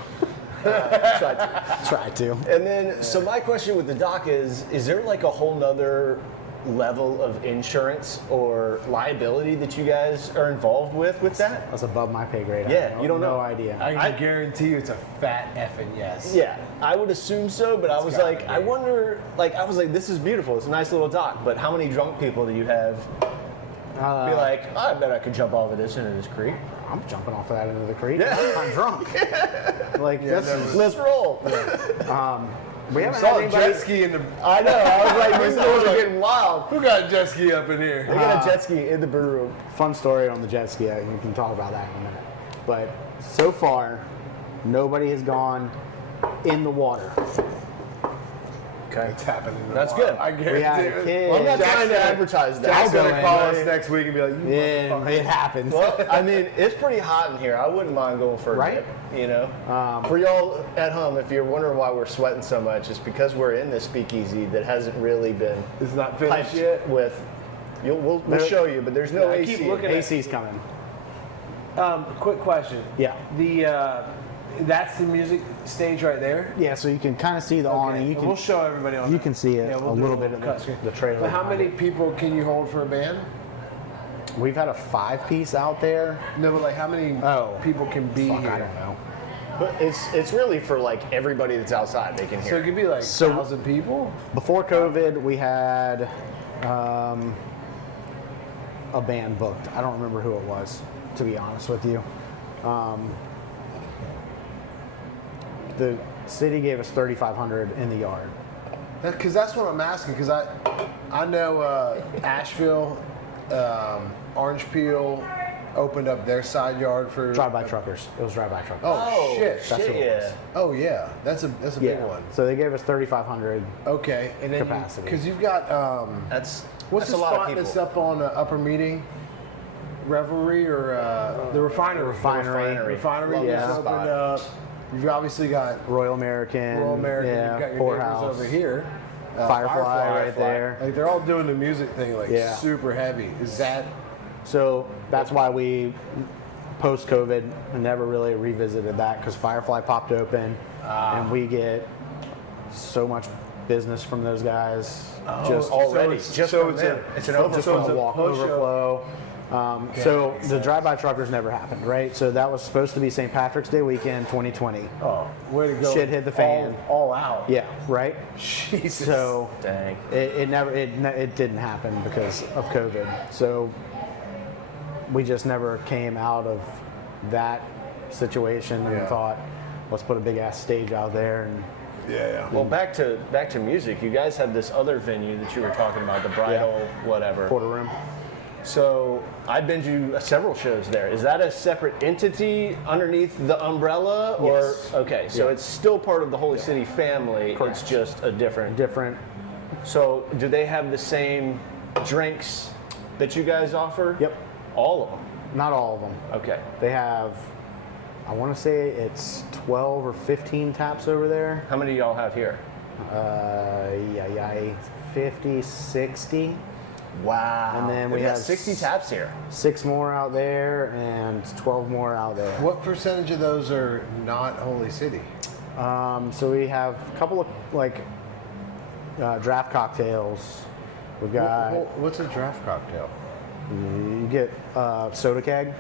Try to. Try to. And then, so my question with the dock is there like a whole nother level of insurance or liability that you guys are involved with that? That's above my pay grade. Yeah, I you don't know. No idea. I guarantee you it's a fat effing yes. Yeah, I would assume so, but I was gotta like, be. I wonder, this is beautiful. It's a nice little dock, but how many drunk people do you have be like, oh, I bet I could jump off of this into this creek? I'm jumping off of that into the creek. Yeah. I'm drunk. Let's roll. We haven't Saw had a jet anybody. ski in the. I know, I was like, these doors are getting wild. Who got a jet ski up in They here? got a jet ski in the brew room. Fun story on the jet ski. We can talk about that in a minute. But so far, nobody has gone in the water. Okay. It's happening. That's good. I We guarantee had a it. kid. Well, I'm not Jack's trying to gonna- advertise that. Jack's I'll go gonna in, call buddy. us next week and be like, you Yeah, motherfucker. it happens. Well, I mean, it's pretty hot in here. I wouldn't mind going for a Right? dip, For y'all at home, if you're wondering why we're sweating so much, it's because we're in this speakeasy that hasn't really been It's not finished piped yet. with. We'll There- show you, but there's no I AC. keep looking at- AC's coming. Quick question. Yeah. That's the music stage right there. Yeah, so you can kind of see the awning. You And we'll can show everybody on. you can see it Yeah, we'll a do little a bit little of cut screen. the trailer. But how behind many it. people can you hold for a band? We've had a 5-piece out there. No, but like how many Oh. people can be Fuck, here? I don't know. But it's really for like everybody that's outside. They can So hear. it could be like So- 1,000 people. Before COVID, we had a band booked. I don't remember who it was, to be honest with you. The city gave us $3,500 in the yard. Because that's what I'm asking. Because I know Asheville, Orange Peel opened up their side yard for Drive-by truckers. It was drive-by truckers. Oh, shit! That's what it yeah. was. Oh yeah, that's a big one. So they gave us $3,500. Okay, and then Capacity. because you've got That's what's that's the a lot of spot people. that's up on Upper Meeting? Revelry or the Refinery? Refinery. Refinery Yeah. just opened up. You've obviously got Royal American. Royal American. Yeah, You've got your Poorhouse. neighbors over here. Firefly right there. Like they're all doing the music thing like Yeah. super heavy. Is that So that's why we, post-COVID, never really revisited that because Firefly popped open, and we get so much business from those guys. Just already. It's an overflow. So the drive-by truckers never happened, right? So that was supposed to be St. Patrick's Day weekend, 2020. Oh, way to go! Shit hit the fan. All out. Yeah, right. Jesus. So Dang. it didn't happen because of COVID. So we just never came out of that situation and thought, let's put a big ass stage out there and. Yeah. Well, back to music. You guys had this other venue that you were talking about, the Bridal, whatever. Quarter room. So I've been to several shows there. Is that a separate entity underneath the umbrella, or Yes. okay? So it's still part of the Holy City family. Correct. It's just a different. So do they have the same drinks that you guys offer? Yep. All of them. Not all of them. Okay. They have, I want to say it's 12 or 15 taps over there. How many do y'all have here? 50, 60. Wow. And then we They've got have 60 taps here. 6 more out there and 12 more out there. What percentage of those are not Holy City? So we have a couple of draft cocktails. We've got, What's a draft cocktail? you get soda keg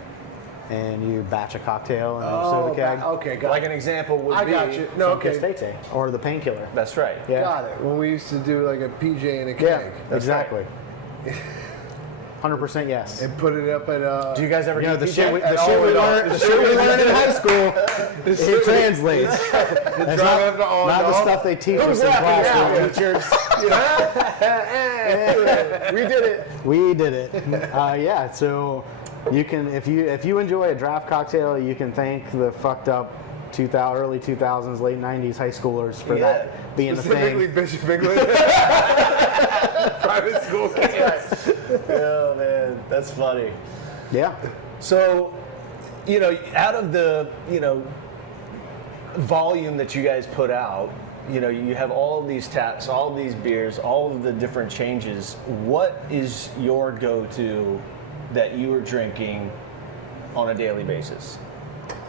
and you batch a cocktail in a soda keg. Okay, got Like it. an example would I be. got you. No, Some okay. Castete, or the painkiller. That's right. Yeah. Got it. When we used to do like a PJ and a Yeah, keg. exactly. 100% yes. And put it up at Do you guys ever You know, do the PJ? shit we all in all. learned in high school, it translates. It's drive up to all not the dog. stuff they teach Who's us in laughing class. now? Teachers. We did it. We did it. Yeah, so you can, if you enjoy a draft cocktail, you can thank the fucked up early 2000s, late 90s high schoolers for that being the specifically thing. Bishop England. Private school kids. Oh man, that's funny. Yeah. So, out of the, volume that you guys put out, you have all of these taps, all of these beers, all of the different changes. What is your go-to that you are drinking on a daily basis?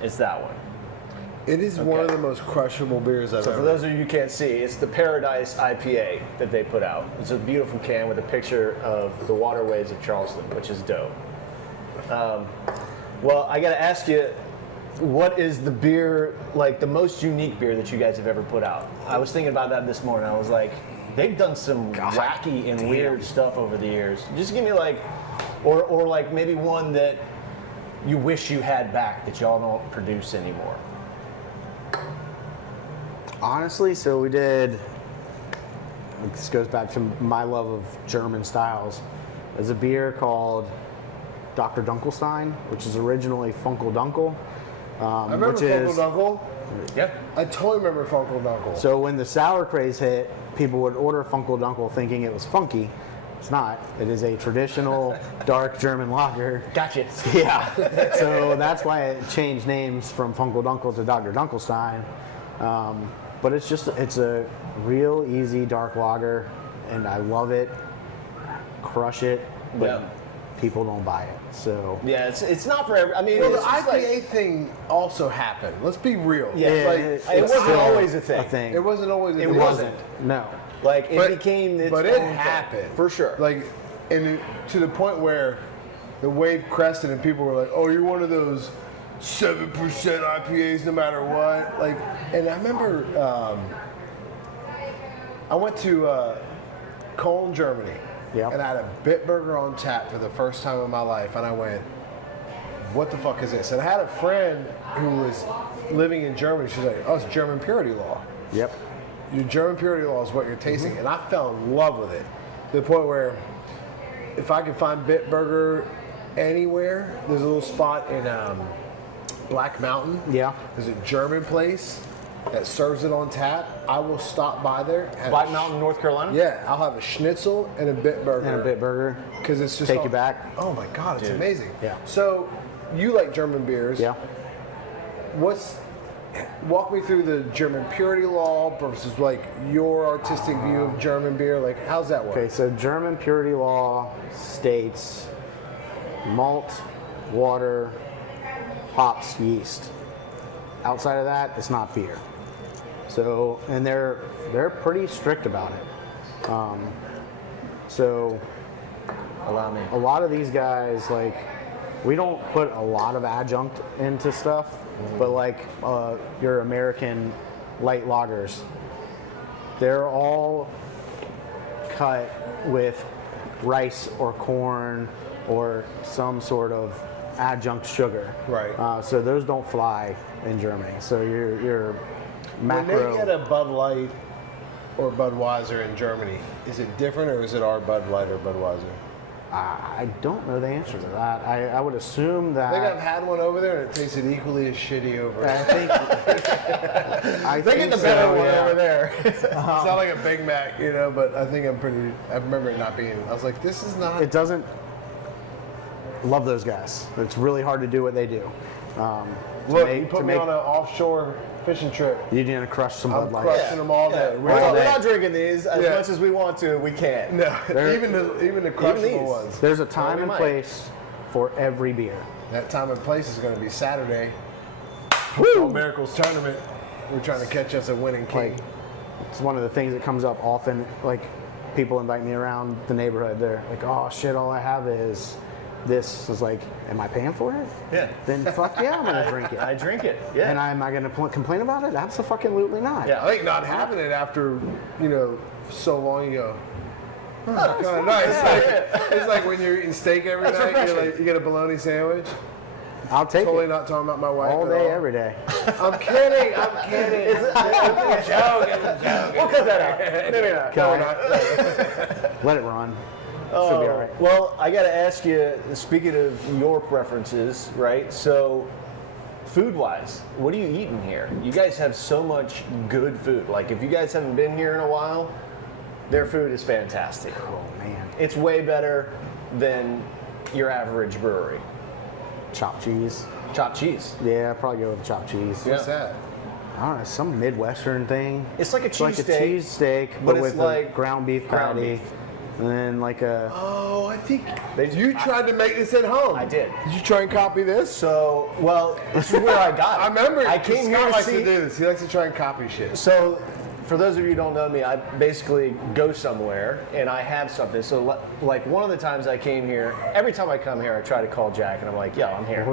It's that one. It is one of the most crushable beers I've So ever. for those of you who can't see, it's the Paradise IPA that they put out. It's a beautiful can with a picture of the waterways of Charleston, which is dope. Well, I got to ask you, what is the beer, like the most unique beer that you guys have ever put out? I was thinking about that this morning. I was like, they've done some wacky and weird stuff over the years. Just give me or like maybe one that you wish you had back that y'all don't produce anymore. Honestly, so we did, this goes back to my love of German styles. There's a beer called Dr. Dunkelstein, which is originally Funkel Dunkel. I remember Funkel Dunkel. Yeah. I totally remember Funkel Dunkel. So when the sour craze hit, people would order Funkel Dunkel thinking it was funky. It's not. It is a traditional dark German lager. Gotcha. Yeah. So that's why it changed names from Funkel Dunkel to Dr. Dunkelstein. But it's a real easy dark lager, and I love it. Crush it, but Yeah. people don't buy it. So Yeah, it's not for every. I mean, Well, the it's just IPA thing also happened. Let's be real. Yeah, Like, it wasn't still always a thing. it wasn't always. It wasn't. No. Like it became its but own it thing. happened For sure. Like, and to the point where the wave crested and people were like, "Oh, you're one of those 7% IPAs, no matter what." Like, and I remember I went to Cologne, Germany, Yep. and I had a Bitburger on tap for the first time in my life, and I went, "What the fuck is this?" And I had a friend who was living in Germany. She's like, "Oh, it's German purity law. Yep. Your German purity law is what you're tasting." And I fell in love with it to the point where if I could find Bitburger anywhere, there's a little spot in Black Mountain. Yeah. There's a German place that serves it on tap. I will stop by there. have Black a Mountain, North Carolina. Yeah, I'll have a schnitzel and a Bitburger. And a Bitburger. Because it's just Take you back. Oh my God, it's Dude. amazing. Yeah. So you like German beers. Yeah. Walk me through the German purity law versus like your artistic view of German beer. Like, how's that work? Okay, so German purity law states malt, water, hops, yeast. Outside of that, it's not beer. So, and they're pretty strict about it. So Allow me. a lot of these guys, like, we don't put a lot of adjunct into stuff, but like your American light lagers, they're all cut with rice or corn or some sort of adjunct sugar. Right. So those don't fly in Germany. So your macro. When they get a Bud Light or Budweiser in Germany, is it different or is it our Bud Light or Budweiser? I don't know the answer to that. I would assume that. I think I've had one over there and it tasted equally as shitty over I there. think. I They think get the better so, one yeah. over there. It's not like a Big Mac, you know, but I think I remember it not being, I was like, this is not. It doesn't. Love those guys. It's really hard to do what they do. Look, you put me on an offshore fishing trip. You're gonna crush some I'm Bud Light. crushing them all day. We're not drinking these as Yeah. much as we want to. We can't. No, They're- even the crushable these. ones. There's a time we and might. place for every beer. That time and place is going to be Saturday. Woo! Miracles tournament. We're trying to catch us a winning king. Like, it's one of the things that comes up often. Like, people invite me around the neighborhood. They're like, "Oh shit, all I have is this." Is like, "Am I paying for it?" Yeah. Then fuck yeah, I'm gonna drink it. I drink it. Yeah. And am I gonna complain about it? Absolutely not. Yeah. I think not having it after, so long you go, kind of nice. It's like when you're eating steak every night, you get a bologna sandwich. I'll take Totally it not talking about my wife all at day, all. every day. I'm kidding. It's a joke. We'll cut that out. Maybe not. Can I- Let it run. Should be all right. Well, I got to ask you, speaking of your preferences, right? So, food-wise, what are you eating here? You guys have so much good food. Like, if you guys haven't been here in a while, their food is fantastic. Oh man, It's way better than your average brewery. chopped cheese. Chopped cheese. Yeah, I'd probably go with chopped cheese. What's that? I don't know, some Midwestern thing. It's like a It's like a cheesesteak, cheese steak, but but it's with like a ground beef ground patty, beef. and then like a. Oh, I think you tried to make this at home. I did. Did you try and copy this? So, well, this is where I got it. I remember. I came here Scott to likes see. to do this. He likes to try and copy shit. So, for those of you who don't know me, I basically go somewhere and I have something. So, like one of the times I came here, every time I come here, I try to call Jack and I'm like, "Yo, I'm here.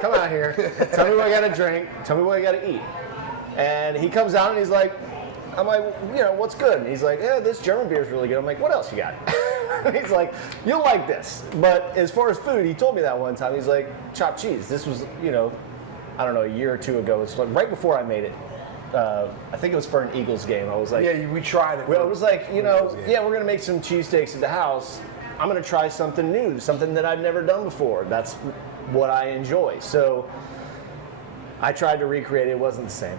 Come out here. Tell me what I got to drink. Tell me what I got to eat." And he comes out and he's like, I'm like, what's good? And he's like, yeah, this German beer is really good. I'm like, what else you got? He's like, you'll like this. But as far as food, he told me that one time. He's like, chopped cheese. This was, I don't know, a year or two ago. It's like right before I made it. I think it was for an Eagles game. I was like, Yeah, we tried it. well, it was like, Eagles game. yeah, we're going to make some cheesesteaks at the house. I'm going to try something new, something that I've never done before. That's what I enjoy. So I tried to recreate it. It wasn't the same.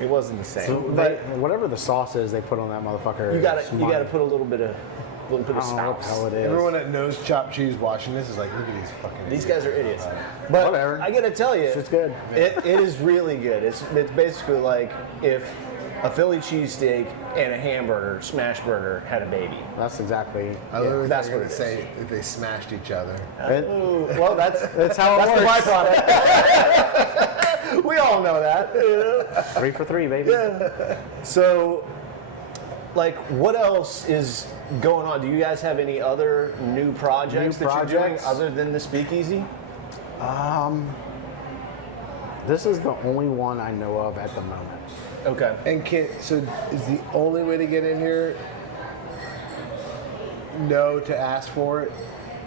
It wasn't the same. So But whatever the sauce is they put on that motherfucker. you got is to money. put a little bit of I don't know what the spouse. hell it is. Everyone that knows chopped cheese watching this is like, look at these fucking These idiots. guys are idiots. But Whatever. I got to tell you, It's good. It is really good. It's basically like if a Philly cheesesteak and a hamburger, smash burger, had a baby. That's exactly. I literally that's think what they're it gonna say if they smashed each other. Ooh, well, that's how it that's works. the byproduct. We all know that. 3 for 3, baby. So, like, what else is going on? Do you guys have any other new projects New that you're doing projects? other than the Speakeasy? This is the only one I know of at the moment. Okay. And so is the only way to get in here to ask for it,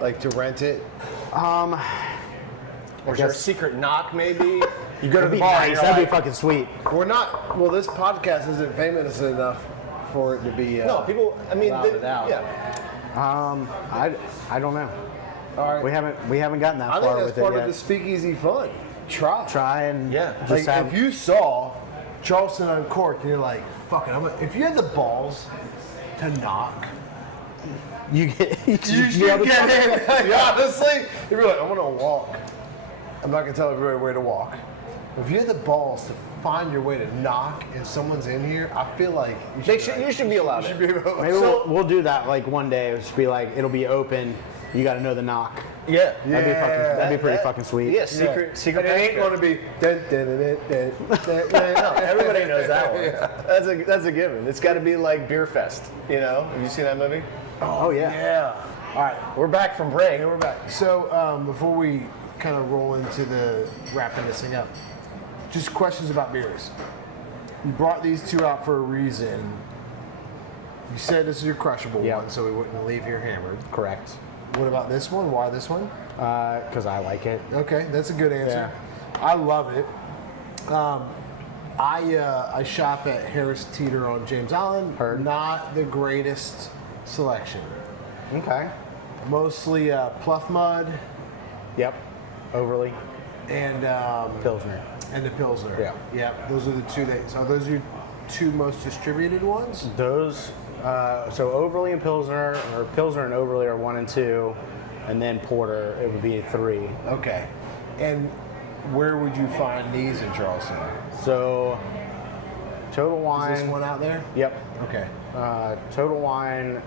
like to rent it? Or is there a secret knock, maybe? You go to That'd the be bar. nice. And That'd you're be like, fucking sweet. We're not. Well, this podcast isn't famous enough for it to be. no, people. I mean, louted out. yeah. I don't know. All right. We haven't gotten that I think far that's with it part yet. of the speakeasy fun. Try and Yeah. just Like have. if you saw Charleston Uncorked, and you're like, "Fuck it!" If you had the balls to knock, you get you should get in. Like, honestly, if you're like, "I'm gonna walk," I'm not gonna tell everybody where to walk. If you had the balls to find your way to knock, and someone's in here, I feel like You should be allowed. you should in. be able. Maybe we'll do that like one day. It'll just be like it'll be open, you got to know the knock. Yeah. That'd be pretty fucking sweet. Yeah, secret. And it ain't going to be. No, everybody knows that one. Yeah. That's a given. It's got to be like Beer Fest. You know? Have you seen that movie? Oh yeah. Yeah. All right, we're back from break. Okay, we're back. So before we kind of roll into the wrapping this thing up, just questions about beers. You brought these two out for a reason. You said this is your crushable Yeah. one, so we wouldn't leave here hammered. Correct. What about this one? Why this one? Because I like it. Okay, that's a good answer. I love it. I shop at Harris Teeter on James Island. Heard. Not the greatest selection. Okay. Mostly Pluff Mud Yep. Overly. and Pilsner. and the Pilsner. Yeah. Yeah. Those are the two so those are your two most distributed ones? Those, so Overly and Pilsner, or Pilsner and Overly are 1 and 2, and then Porter, it would be 3. Okay. And where would you find these in Charleston? So, Total Wine. Is this one out there? Yep. Okay. Total Wine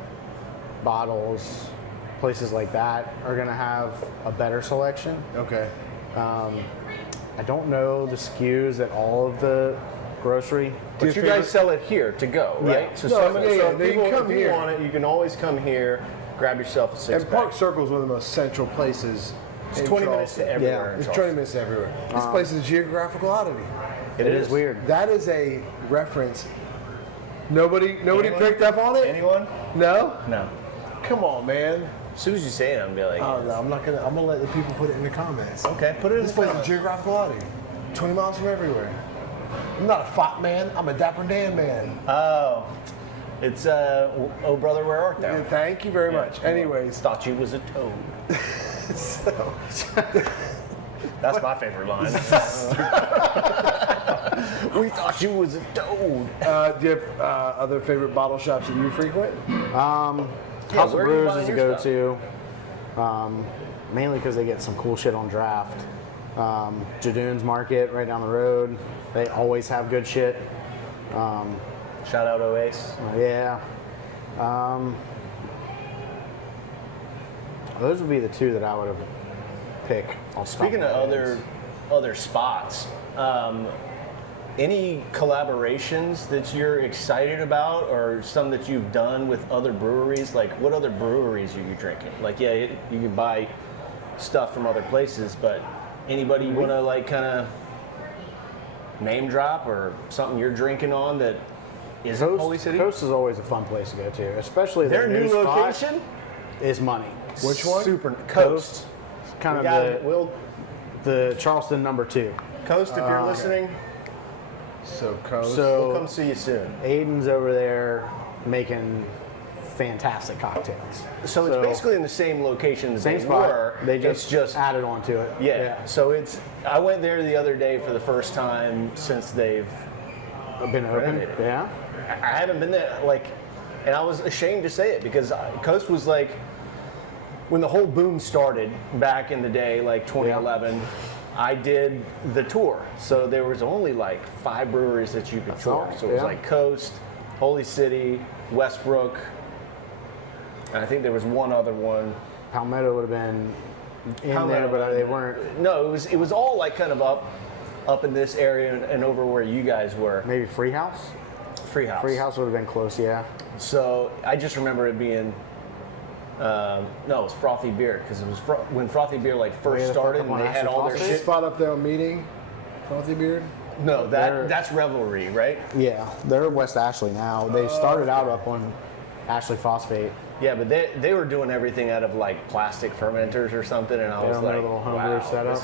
bottles, places like that are going to have a better selection. Okay. I don't know the SKUs at all of the grocery. But you guys sell it here to go, right? Yeah. So, No, so yeah, if they people, come if you here. want it, you can always come here, grab yourself a six And Park Circle is one of the most central places. It's in 20 minutes to Charleston. everywhere. in It's Charleston. 20 minutes everywhere. This place is a geographical oddity. It is weird. That is a reference. Nobody Anyone? picked up on it? Anyone? No? No. Come on, man. As soon as you say it, I'm gonna be like, Oh no, I'm gonna let the people put it in the comments. okay, put it in This the place is a comments. geographical oddity. 20 miles from everywhere. I'm not a fop man, I'm a dapper Dan man. Oh, it's oh brother, where art thou? Thank you very much. Anyways, Thought you was a toad. so That's my favorite line. We thought you was a toad. do you have other favorite bottle shops that you frequent? House of where are you Brews buying is a your go-to, mainly because they get some cool shit on draft. Jadoon's Market right down the road, they always have good shit. Shout out Oasis. Yeah. Those would be the two that I would have picked. Speaking of other spots, any collaborations that you're excited about, or some that you've done with other breweries? Like, what other breweries are you drinking? Like, yeah, you can buy stuff from other places, but anybody you want to like kind of name drop, or something you're drinking on that isn't Holy City? Coast is always a fun place to go to, especially Their new spot location? is money. Which one? Super Coast, kind We of got it. We'll the Charleston #2. Coast if you're listening. So Coast. So We'll come see you soon. Aiden's over there making fantastic cocktails. So it's basically in the same location same they spot. were. They it's just added on to it. yeah. So it's. I went there the other day for the first time since they've. Been open. Renovated. Yeah. I haven't been there and I was ashamed to say it because Coast was like, when the whole boom started back in the day, like 2011. I did the tour, so there was only like 5 breweries that you could tour. all, So it was yeah. like Coast, Holy City, Westbrook, and I think there was one other one. Palmetto would have been in Palmetto. there, but they weren't. No, it was all like kind of up in this area and over where you guys were. Maybe Freehouse. Free House. Freehouse would have been close. Yeah. So I just remember it being. No, it was Frothy Beer because it was when Frothy Beer like first the fuck started up and on they had Ashley all their Foster? shit. spot up there on Meeting, Frothy Beard. No, They're- that's Revelry, right? Yeah. They're West Ashley now. They started out up on Ashley Phosphate. Yeah, but they were doing everything out of like plastic fermenters or something, and I was on their like, little homebrew wow, setup.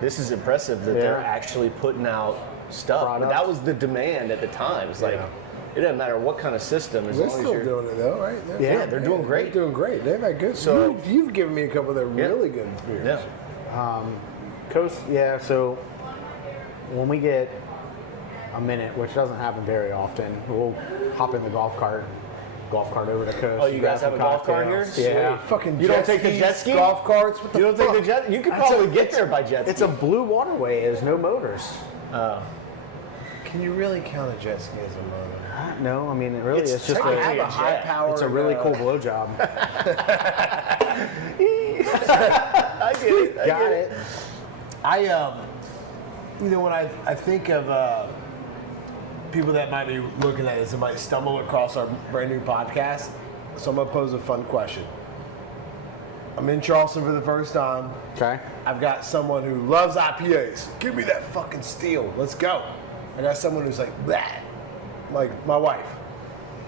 this is impressive that they're Yeah. actually putting out stuff. But Product. that was the demand at the time. It's like Yeah. it doesn't matter what kind of system as They're long as still you're. doing it though, right? Yeah, they're doing great. They're doing great. They've had good. So- you've given me a couple of their Yeah. really good beers. Yeah. Coast, yeah. So when we get a minute, which doesn't happen very often, we'll hop in the golf cart over to Coast. Oh, you guys grab have some a golf cart here? cocktails. Yeah. Fucking You don't take the jet ski? golf carts. What the You don't fuck? take the jet? You could That's probably a- get there by jet ski. It's a blue waterway. There's no motors. Can you really count a jet ski as a motor? No, I mean, it really is just technically a a high power. It's a really cool blowjob. I get it. I Got get it. When I think of people that might be looking at this and might stumble across our brand new podcast, so I'm gonna pose a fun question. I'm in Charleston for the first time. Okay. I've got someone who loves IPAs. Give me that fucking steel. Let's go. I got someone who's like that. Like my wife.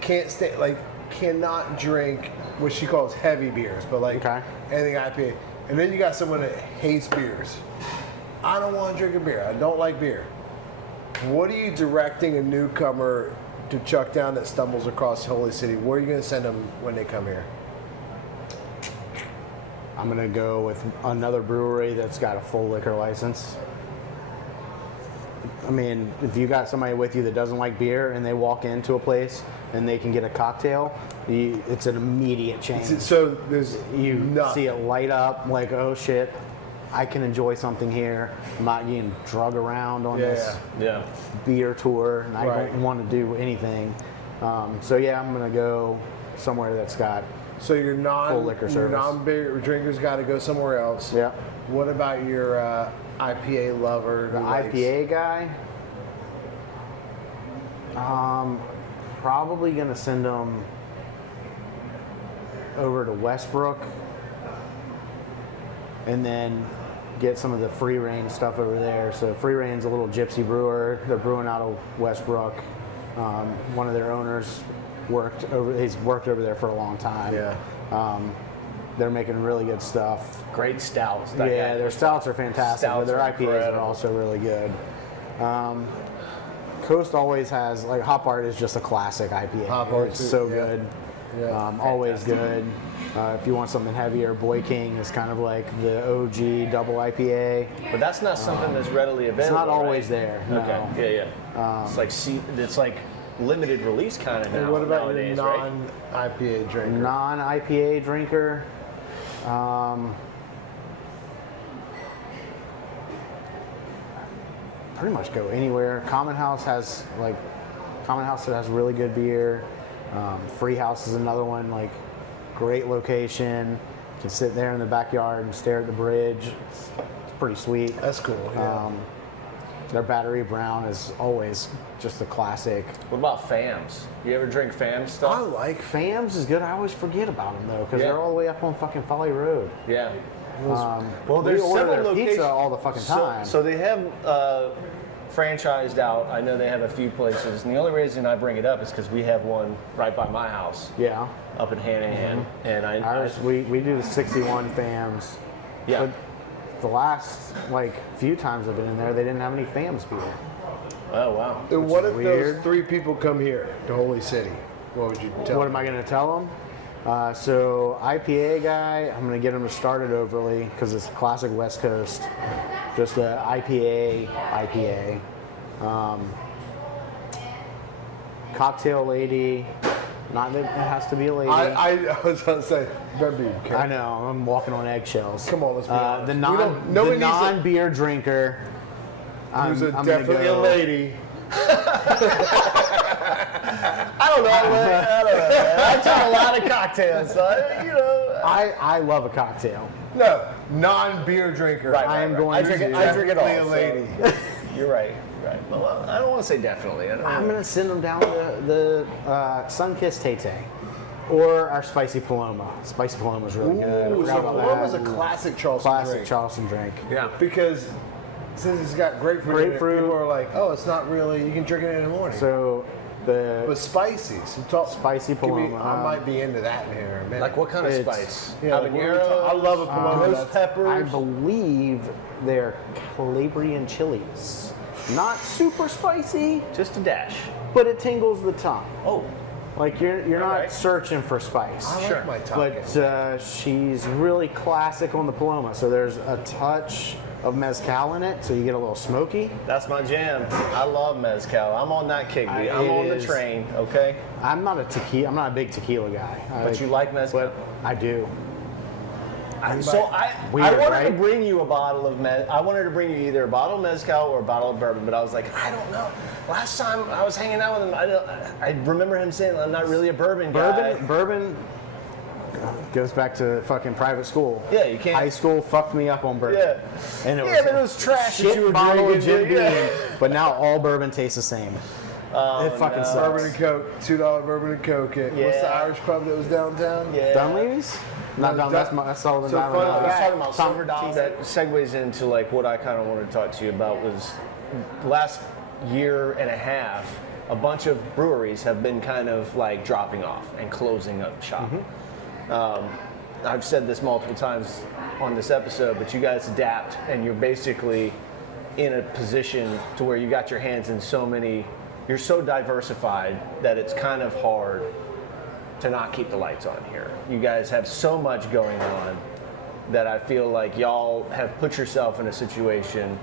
Can't stay, like, cannot drink what she calls heavy beers, but like anything IPA. And then you got someone that hates beers. I don't want to drink a beer. I don't like beer. What are you directing a newcomer to chuck down that stumbles across Holy City? Where are you going to send them when they come here? I'm going to go with another brewery that's got a full liquor license. I mean, if you got somebody with you that doesn't like beer and they walk into a place and they can get a cocktail, it's an immediate change. So there's You nothing. see it light up like, oh shit, I can enjoy something here. I'm not getting drug around on this Yeah. beer tour, and I Right. don't want to do anything. So yeah, I'm going to go somewhere that's got So your full liquor service. non-beer drinkers got to go somewhere else. Yeah. What about your IPA lover? The who likes- IPA guy, probably gonna send them over to Westbrook, and then get some of the free range stuff over there. So free range's a little gypsy brewer. They're brewing out of Westbrook. One of their owners he's worked over there for a long time. Yeah. They're making really good stuff. Great stouts. that Yeah, guy. their stouts are fantastic, but Stouts their are IPAs are incredible. also really good. Coast always has, like, Hop Art is just a classic IPA. Hop Art It's too, so yeah. good. Yeah. Always good. If you want something heavier, Boy King is kind of like the OG double IPA. But that's not something that's readily available. It's not always right? there. No. Okay. Yeah. It's like limited release kind of now. And what about nowadays, your right? non-IPA drinker? Non-IPA drinker. Pretty much go anywhere. Common House that has really good beer. Free House is another one, like, great location. You can sit there in the backyard and stare at the bridge. It's pretty sweet. That's cool. Yeah. Their Battery Brown is always just a classic. What about FAMs? You ever drink FAM I stuff? like. Fams is good. I always forget about them though, because Yeah. they're all the way up on fucking Folly Road. Yeah. Well, We there's order several their locations. pizza all the fucking time. So they have franchised out. I know they have a few places, and the only reason I bring it up is because we have one right by my house Yeah. up in Hanahan, and I Ours, we do the 61 Fams. yeah. But the last, like, few times I've been in there, they didn't have any Fams beer. Oh wow. And what is if weird. those 3 people come here to Holy City? What would you tell What them? am I going to tell them? So IPA guy, I'm going to get him to start it overly because it's classic West Coast. Just a IPA. Cocktail lady. Not that it has to be a lady. I was going to say, better be okay. I know, I'm walking on eggshells. Come on, let's be honest. The We don't- no one needs to- non-beer drinker. Who's I'm gonna definitely go- a lady. I don't know. I try a lot of cocktails, so I love a cocktail. No, non-beer drinker. Right, I am right. going I drink to it. I drink it all. Definitely a lady. so- You're right. Right. Well, I don't want to say definitely. I don't I'm know. gonna send them down to the Sunkissed Tate, or our Spicy Paloma. Spicy Paloma is really good. I Ooh, forgot so about Paloma's a that. classic Charleston Classic drink. Charleston drink. Yeah. Because since it's got grapefruit, in it, Grapefruit. people are like, oh, it's not really, you can drink it in the morning. So the But spicy. So talk, Spicy give me- Paloma. I might be into that in here in a minute. Like what kind of It's- spice? Yeah, like what are we Habanero. talking- I love a Paloma. Ghost peppers. I believe they're Calabrian chilies. Not super spicy, Just a dash. but it tingles the tongue. Oh. Like you're not Alright. searching for spice. I like Sure. my taco. But she's really classic on the Paloma. So there's a touch of mezcal in it, so you get a little smoky. That's my jam. I love mezcal. I'm on that kick. I- I'm it on the is- train. Okay. I'm not a big tequila guy. But you like mezcal? But I do. Weird, wanted to right? bring you a bottle of I wanted to bring you either a bottle of mezcal or a bottle of bourbon, but I was like, I don't know. Last time I was hanging out with him, I remember him saying, I'm not really a bourbon guy. Bourbon goes back to fucking private school. Yeah, you can't. High school fucked me up on bourbon. Yeah. And it But it was trash that shit you were bottle of Jim drinking. Beam. But now all bourbon tastes the same. It fucking no. sucks. Bourbon and Coke, $2 bourbon and Coke. What's the Yeah. Irish pub that was downtown? Yeah. Dunleavy's? Not No, Dunleavy's. That's Sullivan so Valley. fun I was fact. talking about silver dollars. That segues into like what I kind of wanted to talk to you about was last year and a half, a bunch of breweries have been kind of like dropping off and closing up shop. I've said this multiple times on this episode, but you guys adapt and you're basically in a position to where you got your hands in so many, you're so diversified that it's kind of hard to not keep the lights on here. You guys have so much going on that I feel like y'all have put yourself in a situation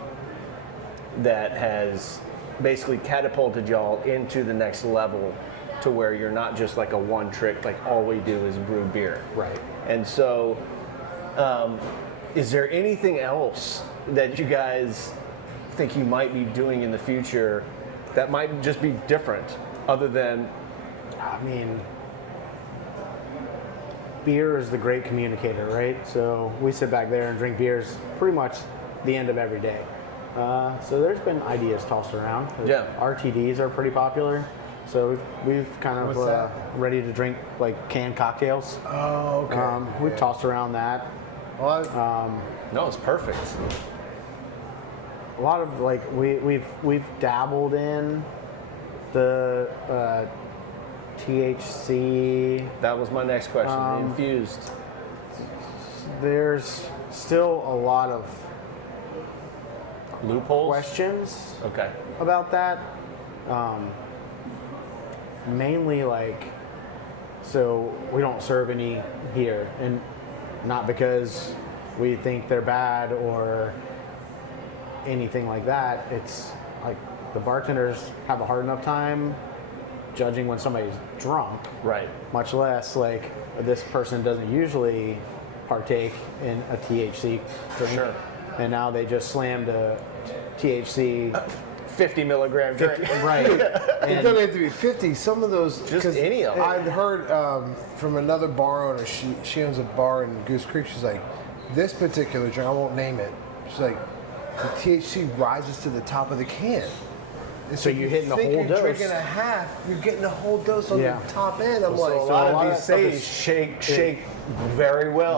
that has basically catapulted y'all into the next level to where you're not just like a one trick, like all we do is brew beer. Right. And so, is there anything else that you guys think you might be doing in the future that might just be different other than, I mean, beer is the great communicator, right? So we sit back there and drink beers pretty much the end of every day. So there's been ideas tossed around. Yeah. RTDs are pretty popular. So we've kind of What's that? ready to drink like canned cocktails. Oh, okay. We've tossed around that. Well, no, it's perfect. A lot of like we've dabbled in the THC. That was my next question, the infused. There's still a lot of Loopholes? questions Okay. about that. Mainly like, so we don't serve any here, and not because we think they're bad or anything like that. It's like the bartenders have a hard enough time judging when somebody's drunk, Right. much less like this person doesn't usually partake in a THC drink. Sure. And now they just slammed a THC 50 milligram drink. right. it And doesn't have to be 50. Some of those, Just 'cause any of them. I've heard from another bar owner. She owns a bar in Goose Creek. She's like, this particular drink, I won't name it. She's like, the THC rises to the top of the can. And So you're hitting the think whole you're dose. drinking a half, you're getting the whole dose on Yeah. the top end. I'm like, So a lot of these stuff say is- shake very well.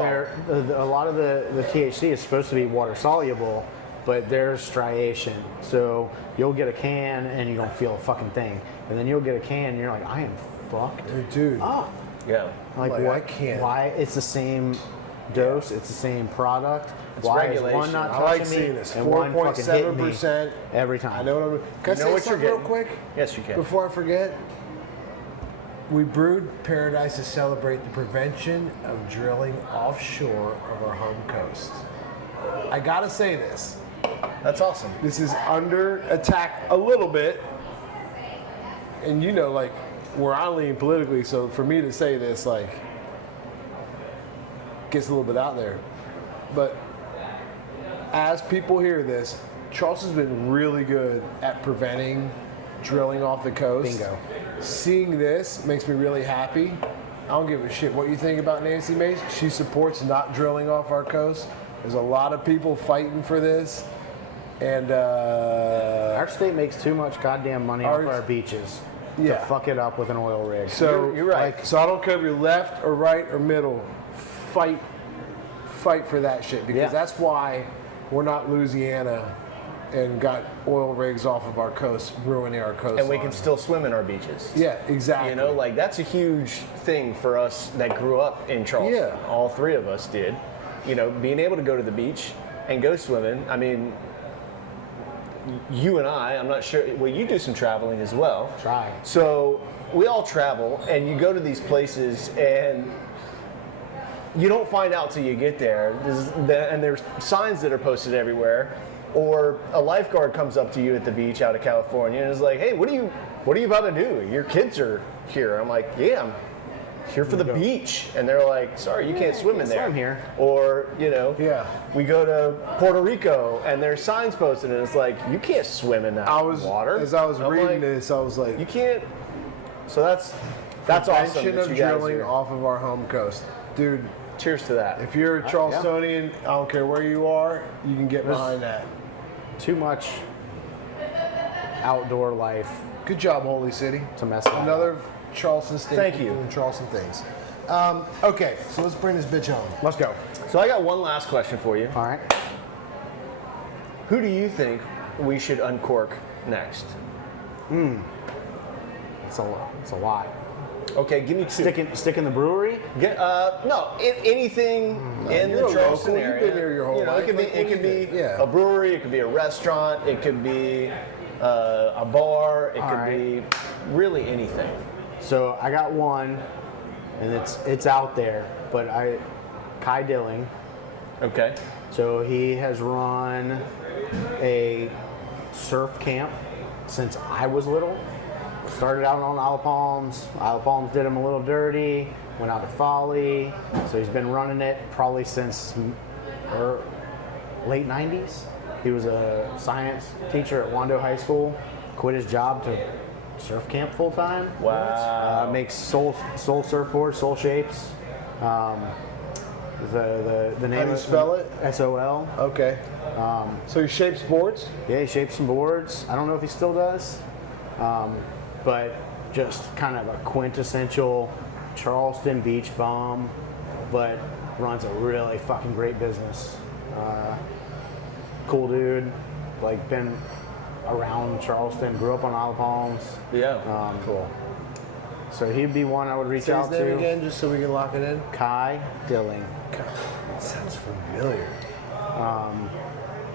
a lot of the THC is supposed to be water soluble, but there's striation. So you'll get a can and you don't feel a fucking thing, and then you'll get a can and you're like, I am fucked dude. up. Yeah. Like Like, what? I can't. Why? It's the same dose. It's the same product. It's Why is regulation. one not I touching like me seeing this. and one fucking hitting me 4.7% every time? I know what I'm. Can I know say what you're something real getting. quick? Yes, you can. Before I forget, we brewed Paradise to celebrate the prevention of drilling offshore of our home coast. I gotta say this. That's awesome. This is under attack a little bit, and you know, like where I lean politically. So for me to say this, like, gets a little bit out there. But as people hear this, Charleston's been really good at preventing drilling off the coast. Bingo. Seeing this makes me really happy. I don't give a shit what you think about Nancy Mace. She supports not drilling off our coast. There's a lot of people fighting for this. And Our state makes too much goddamn money off Our- our beaches Yeah. to fuck it up with an oil rig. so You're right. So I don't care if you're left or right or middle. Fight for that shit, because Yeah. that's why we're not Louisiana and got oil rigs off of our coast, ruining our coast. And we can still swim in our beaches. Yeah, exactly. You know, like that's a huge thing for us that grew up in Charleston. Yeah. All three of us did. You know, being able to go to the beach and go swimming. I mean, you and I'm not sure. Well, you do some traveling as well. Try. So we all travel, and you go to these places, and you don't find out till you get there. And there's signs that are posted everywhere, or a lifeguard comes up to you at the beach out of California and is like, "Hey, what are you about to do? Your kids are here." I'm like, "Yeah, here for the beach, and they're like, sorry, you can't swim in there. swim here. Or Yeah. we go to Puerto Rico, and there's signs posted, and it's like, you can't swim in that water. As I was I'm reading like, this, I was like, you can't. So that's awesome. prevention That of you guys drilling are- off of our home coast, dude. Cheers to that. If you're a Charlestonian, I don't care where you are, you can get behind that. Too much outdoor life Good job, Holy City. to mess up. Another Charleston state. Thank you. Doing Charleston things. Okay, so let's bring this bitch home. Let's go. So I got one last question for you. All right. Who do you think we should uncork next? It's a lot. Okay, give me two. Stick in the brewery. Anything in you're the Charleston local. You've area. been here your whole You know, life. it could be Like, what do you think? Yeah. a brewery. It could be a restaurant. It could be a bar. It could be really anything. So I got one, and it's out there, but Kai Dilling. Okay. So he has run a surf camp since I was little. Started out on Isle of Palms. Isle of Palms did him a little dirty. Went out to Folly. So he's been running it probably since late 90s. He was a science teacher at Wando High School. Quit his job to surf camp full time. Wow. Makes soul surfboards, soul shapes. The name How do you spell it? SOL. Okay. So he shapes boards? Yeah, he shapes some boards. I don't know if he still does, but just kind of a quintessential Charleston beach bum, but runs a really fucking great business. Cool dude, like been around Charleston, grew up on Isle of Palms. Yeah. Cool. So he'd be one I would reach Say his out name to. again, just so we can lock it in. Kai Dilling. Sounds familiar.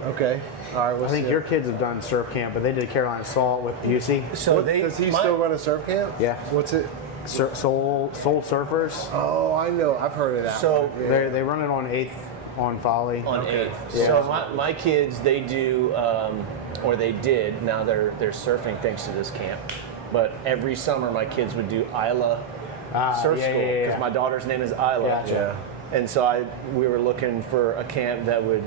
Okay. All right. I What's think the- your kids have done surf camp, but they did Carolina Salt with Busey. So Does he still run a surf camp? Yeah. What's it? Soul Surfers. Oh, I know. I've heard of that. So one. Yeah. They run it on 8th on Folly. on Okay. 8th. Yeah. So my kids, they do, or they did. Now they're surfing thanks to this camp. But every summer, my kids would do Isla Surf yeah, School yeah, because yeah. my daughter's name is Isla. Gotcha. And so we were looking for a camp that would,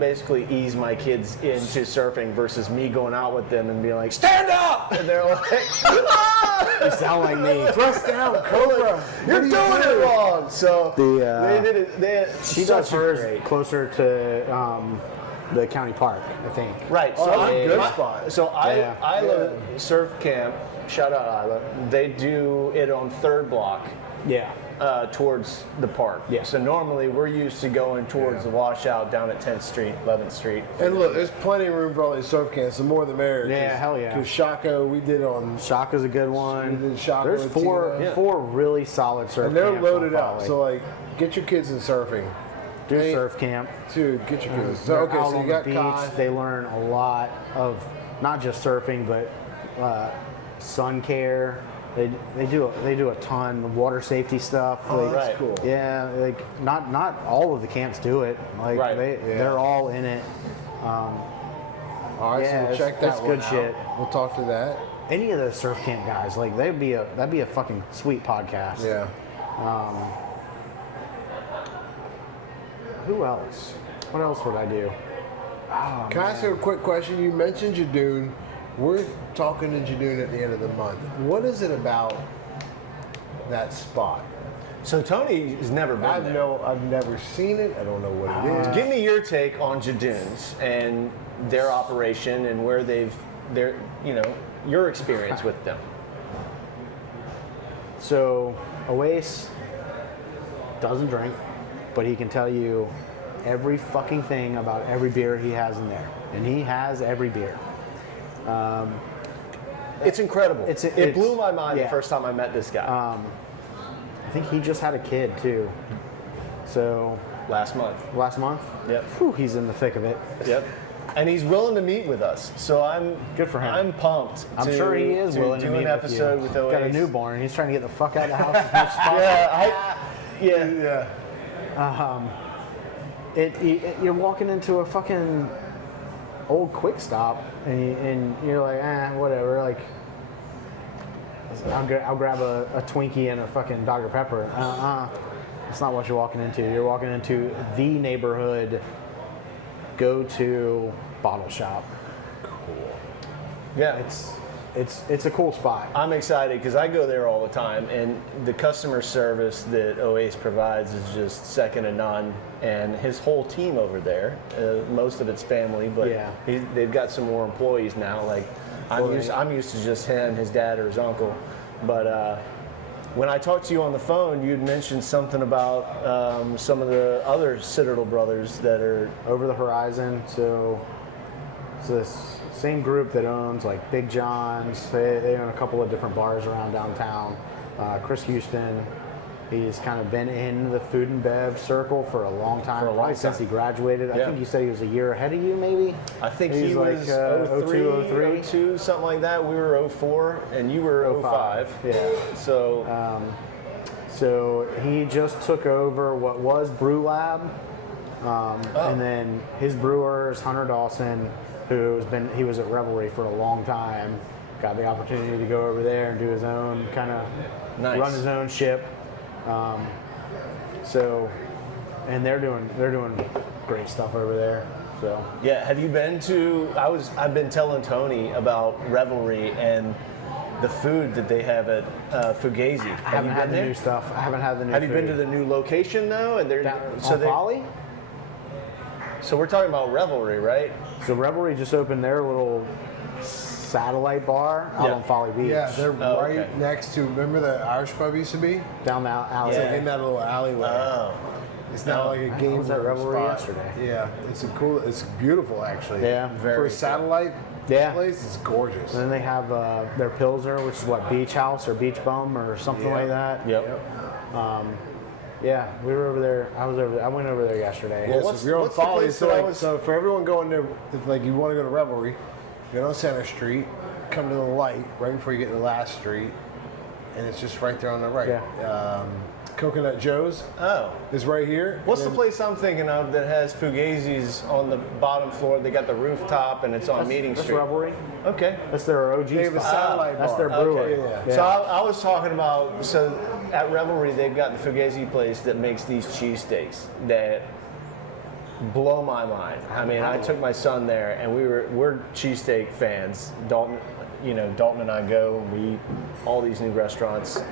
basically ease my kids into surfing versus me going out with them and being like, stand up! And they're like, You sound like me. Thrust down, Cobra. you're doing it wrong. So The, they did it. They had She such does a hers great- closer to the county park, I think. Right. Oh, So that's a good my- spot. So Yeah. Isla Surf Camp, shout out Isla. They do it on 3rd block Yeah. towards the park. Yeah. So normally we're used to going towards the washout down at 10th Street, 11th Street. And look, there's plenty of room for all these surf camps. The more the merrier. Yeah, hell yeah. Because Shaco, we did on, Shaka's a good one. We did Shaka There's with four Tina. four really solid surf and they're camps loaded on up. Folly. So like, get your kids in surfing. Do Hey, surf camp. Dude, get your kids. So, They're okay, out so on you got the beach. Kai. They learn a lot of not just surfing, but sun care. They do a ton of water safety stuff. Oh, Like, that's Right. cool. Yeah, like not all of the camps do it. Like Right. they're all in it. All right, Yeah, so we'll it's- check that it's one good out. shit. We'll talk to that. Any of those surf camp guys, like that'd be a fucking sweet podcast. Yeah. Who else? What else would I do? Can I ask you a quick question? You mentioned Jadoon. We're talking to Jadoon at the end of the month. What is it about that spot? So Tony has never been there. I've never seen it. I don't know what it is. Give me your take on Jadoon's and their operation and where your experience with them. So Oasis doesn't drink, but he can tell you every fucking thing about every beer he has in there, and he has every beer. It's incredible. It blew my mind yeah. the first time I met this guy. I think he just had a kid too. So last month. last month, Yep. whew, he's in the thick of it. Yep. And he's willing to meet with us. So I'm Good for him. I'm pumped. I'm sure he is to willing do to meet an episode with with you. Oasis. Got a newborn. He's trying to get the fuck out of the house as much as possible. Yeah. You're walking into a fucking old Quick Stop, and you're like, whatever. Like, I'll grab a Twinkie and a fucking Dr. Pepper. That's not what you're walking into. You're walking into the neighborhood go-to bottle shop. Yeah. It's a cool spot. I'm excited because I go there all the time, and the customer service that Oace provides is just second to none. And his whole team over there, most of it's family, but Yeah. they've got some more employees now. Like I'm used to just him, his dad, or his uncle. But when I talked to you on the phone, you'd mentioned something about some of the other Citadel brothers that are Over the Horizon. So it's this same group that owns like Big John's. They own a couple of different bars around downtown. Chris Houston, he's kind of been in the food and bev circle for a long time, probably since he graduated. I Yeah. think you said he was a year ahead of you, maybe? I think He's he like, was 02, 02, something like that. We were 04, and you were 05. Yeah. So So he just took over what was Brew Lab, and then his brewers, Hunter Dawson, he was at Revelry for a long time, got the opportunity to go over there and do his own kind of run his own ship. And they're doing great stuff over there. So yeah, have you been to? I've been telling Tony about Revelry and the food that they have at Fugazi. I haven't had the new stuff. I haven't had the new. Have you been to the new location though? And Folly? So we're talking about Revelry, right? So Revelry just opened their little satellite bar out on Folly Beach. Yeah, they're right next to. Remember the Irish pub used to be? Down the alley. It's like in that little alleyway. Oh. It's not like a game was at room Revelry spot. yesterday. Yeah, it's beautiful actually. Yeah, For a satellite Yeah. place, it's gorgeous. And then they have their Pilsner, which is what, Beach House or Beach Bum or something like that. Yep. Yeah, we were over there. I went over there yesterday. Yeah, so what's- if you're on what's the Folly, place so, that I like, was- so for everyone going there, if like you want to go to Revelry, get on Center Street, come to the light right before you get to the last street, and it's just right there on the right. Yeah. Coconut Joe's Oh. is right here. What's the and place I'm thinking of that has Fugazi's on the bottom floor? They got the rooftop and it's on Meeting That's Street. Revelry. Okay. That's their OG They have a spot. satellite That's bar. their brewery. Okay, Yeah. So I was talking about, so at Revelry, they've got the Fugazi place that makes these cheesesteaks that blow my mind. I mean, I took my son there, and we're cheesesteak fans. Dalton and I go, and we eat all these new restaurants.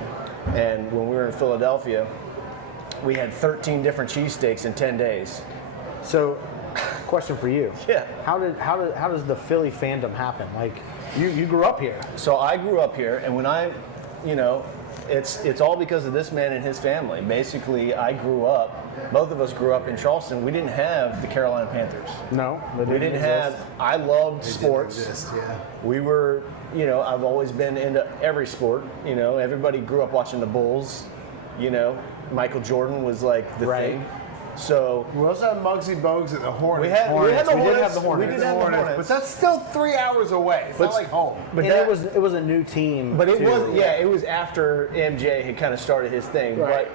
And when we were in Philadelphia, we had 13 different cheesesteaks in 10 days. So, question for you. Yeah. How does the Philly fandom happen? Like, you grew up here. So I grew up here, and when it's all because of this man and his family. Basically, both of us grew up in Charleston. We didn't have the Carolina Panthers. No, they We didn't have. I loved sports. exist, yeah. We were, I've always been into every sport. Everybody grew up watching the Bulls. Michael Jordan was like the Right. thing. So We also had Muggsy Bogues at the Hornets. we had the We did Hornets. have the Hornets. We did have the Hornets. but that's still 3 hours away. It's not like home. But And that- it was a new team. But it too. was after MJ had kind of started his thing. Right.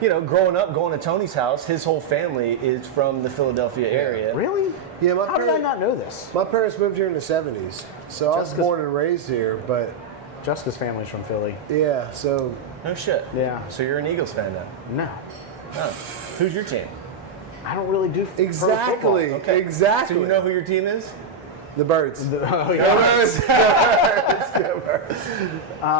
But growing up, going to Tony's house, his whole family is from the Philadelphia area. Really? Yeah, my How did I parents- not know this? My parents moved here in the 70s, so I was Jessica's- born and raised here. But Jessica's family's from Philly. yeah, so No shit. Yeah. So you're an Eagles fan then? No, Oh. Who's your team? I don't really do pro exactly, football. exactly. So you know who your team is? the Birds. Oh, yeah.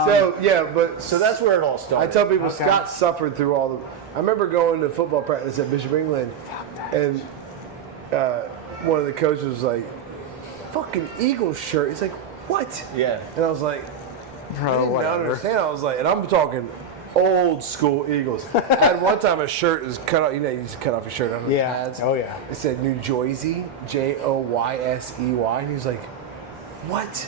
So yeah, but So that's where it all started. I tell people Okay. Scott suffered through all the. I remember going to football practice at Bishop England, and one of the coaches was like, "Fucking Eagles shirt." He's like, "What?" Yeah. And I was like, I didn't whatever. understand. I was like, and I'm talking old school Eagles. I had one time a shirt was cut off. You just cut off your shirt on the Yeah. pads. Oh, yeah. It said New Jersey, Joysey, and he was like, "What?"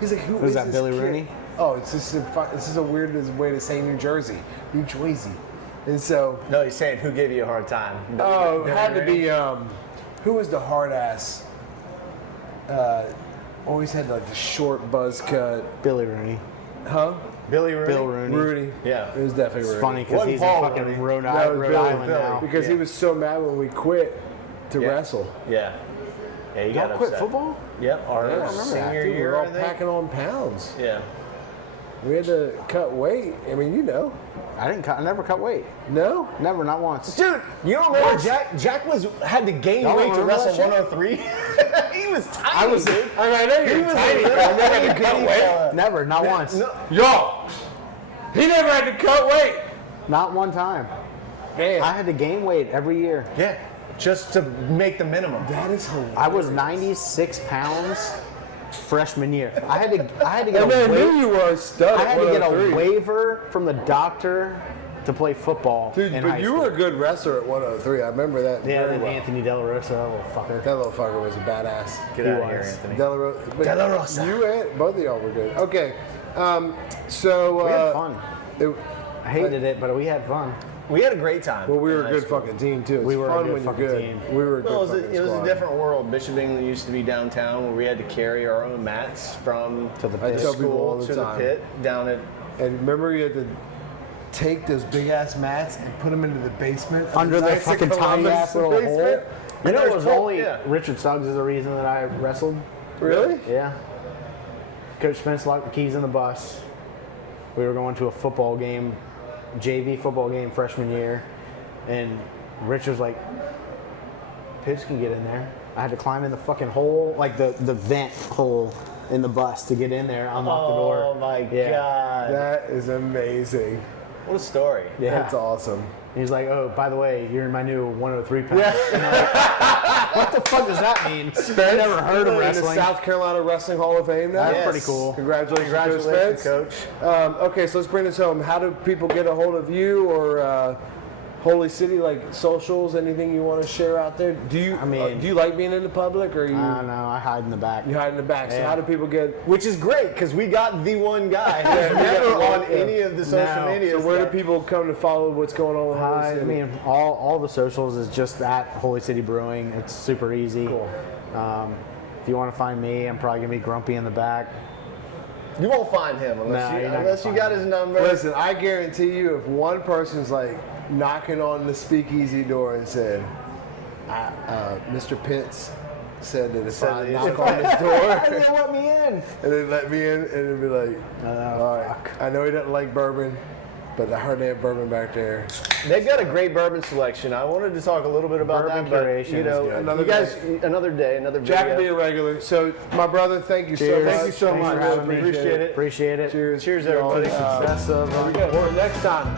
He's like, "Who Was is that this Billy kid?" Rooney? Oh, it's just a weird way to say New Jersey, New Jersey, and so No, he's saying who gave you a hard time. it had to be who was the hard ass? Always had like the short buzz cut, Billy Rooney. huh? Billy Rooney. Bill Rooney. Rudy. Yeah. It was definitely It's Rudy. funny because Wasn't he's Paul in fucking Rooney. Rhode That was Rhode Billy. Island Billy. now. Because he was so mad when we quit to Yeah. wrestle. Yeah. Yeah, he Y'all got quit upset. football? Yep, our Yeah, I remember senior that. Dude, we year, were all I think. packing on pounds. Yeah. We had to cut weight. I mean, you know. I never cut weight. No? Never, not once. Dude, you don't remember Jack had to gain Y'all weight to remember that wrestle shit? 103? He was tiny, dude. I know He you're was tiny. a I never had to cut little weight. fella. Never, not once. No, Yo! He never had to cut weight. Not one time. Man. I had to gain weight every year. yeah, just to make the minimum. That is hilarious. I was 96 pounds freshman year. I had to get And I knew a you were a stud. I at had to get a 103. waiver from the doctor to play football. Dude, in but high you school. were a good wrestler at 103. I remember that Yeah, very then well. Anthony De La Rosa, that little fucker. That little fucker was a badass. Get He out of here, was. Anthony. De La Rosa. You and both of y'all were good. Okay. So We had fun. it- I hated it, but we had fun. We had a great time. well, we were in a high good school. fucking team too. It's We were a fun good when you're fucking good. team. We were a good Well, fucking it was a squad. different world. Bishop Bingley used to be downtown where we had to carry our own mats from To the I pit. tell people all school the to the time. pit down at. And remember, you had to take those big ass mats and put them into the basement of Under the Knights of fucking tiny Columbus ass little hole. basement. You And know, it there's was Paul- only yeah. Richard Suggs is the reason that I wrestled. Really? Yeah. Coach Spence locked the keys in the bus. We were going to a football game, JV football game freshman year, and Rich was like, "Pigs can get in there." I had to climb in the fucking hole, like the vent hole in the bus to get in there, unlock the door. Oh my Yeah. God! That is amazing. What a story. Yeah. That's awesome. And he's like, "Oh, by the way, you're in my new 103 pound." And I'm like, what the fuck does that mean? I never heard of In the wrestling. South Carolina Wrestling Hall of Fame now. That's Yes. pretty cool. Congratulations, Congratulations, Coach. Coach. Okay, so let's bring this home. How do people get a hold of you or Holy City, like socials? Anything you want to share out there? Do you? I mean- do you like being in the public, or you I don't know. I hide in the back. you hide in the back? So Yeah. how do people get? Which is great because we got the one guy who's never on any of the social No. media. So where do people come to follow what's going on with Holy I City? mean, all the socials is just at Holy City Brewing. It's super easy. Cool. If you want to find me, I'm probably gonna be grumpy in the back. You won't find him unless No, you you're not unless gonna you find got his number. Listen, I guarantee you, if one person's like knocking on the Speakeasy door and said, "Mr. Pitts said that if I that knock if on his door." They let me in. And they let me in, and it'd be like, all right, I know he doesn't like bourbon, but I heard they have bourbon back there. They've got a great bourbon selection. I wanted to talk a little bit about Bourbon that, but curation you is know, good. Another you guys, day. another day, another video. Jack will be a regular. So, my brother, thank you so Cheers. much. Thank you so Thanks much. for having me. Appreciate it. Appreciate it. Cheers. Cheers, everybody. Success of. Here we go. Well, next time.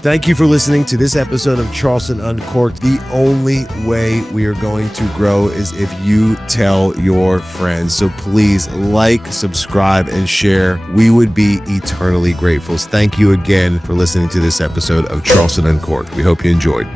Thank you for listening to this episode of Charleston Uncorked. The only way we are going to grow is if you tell your friends. So please like, subscribe, and share. We would be eternally grateful. Thank you again for listening to this episode of Charleston Uncorked. We hope you enjoyed.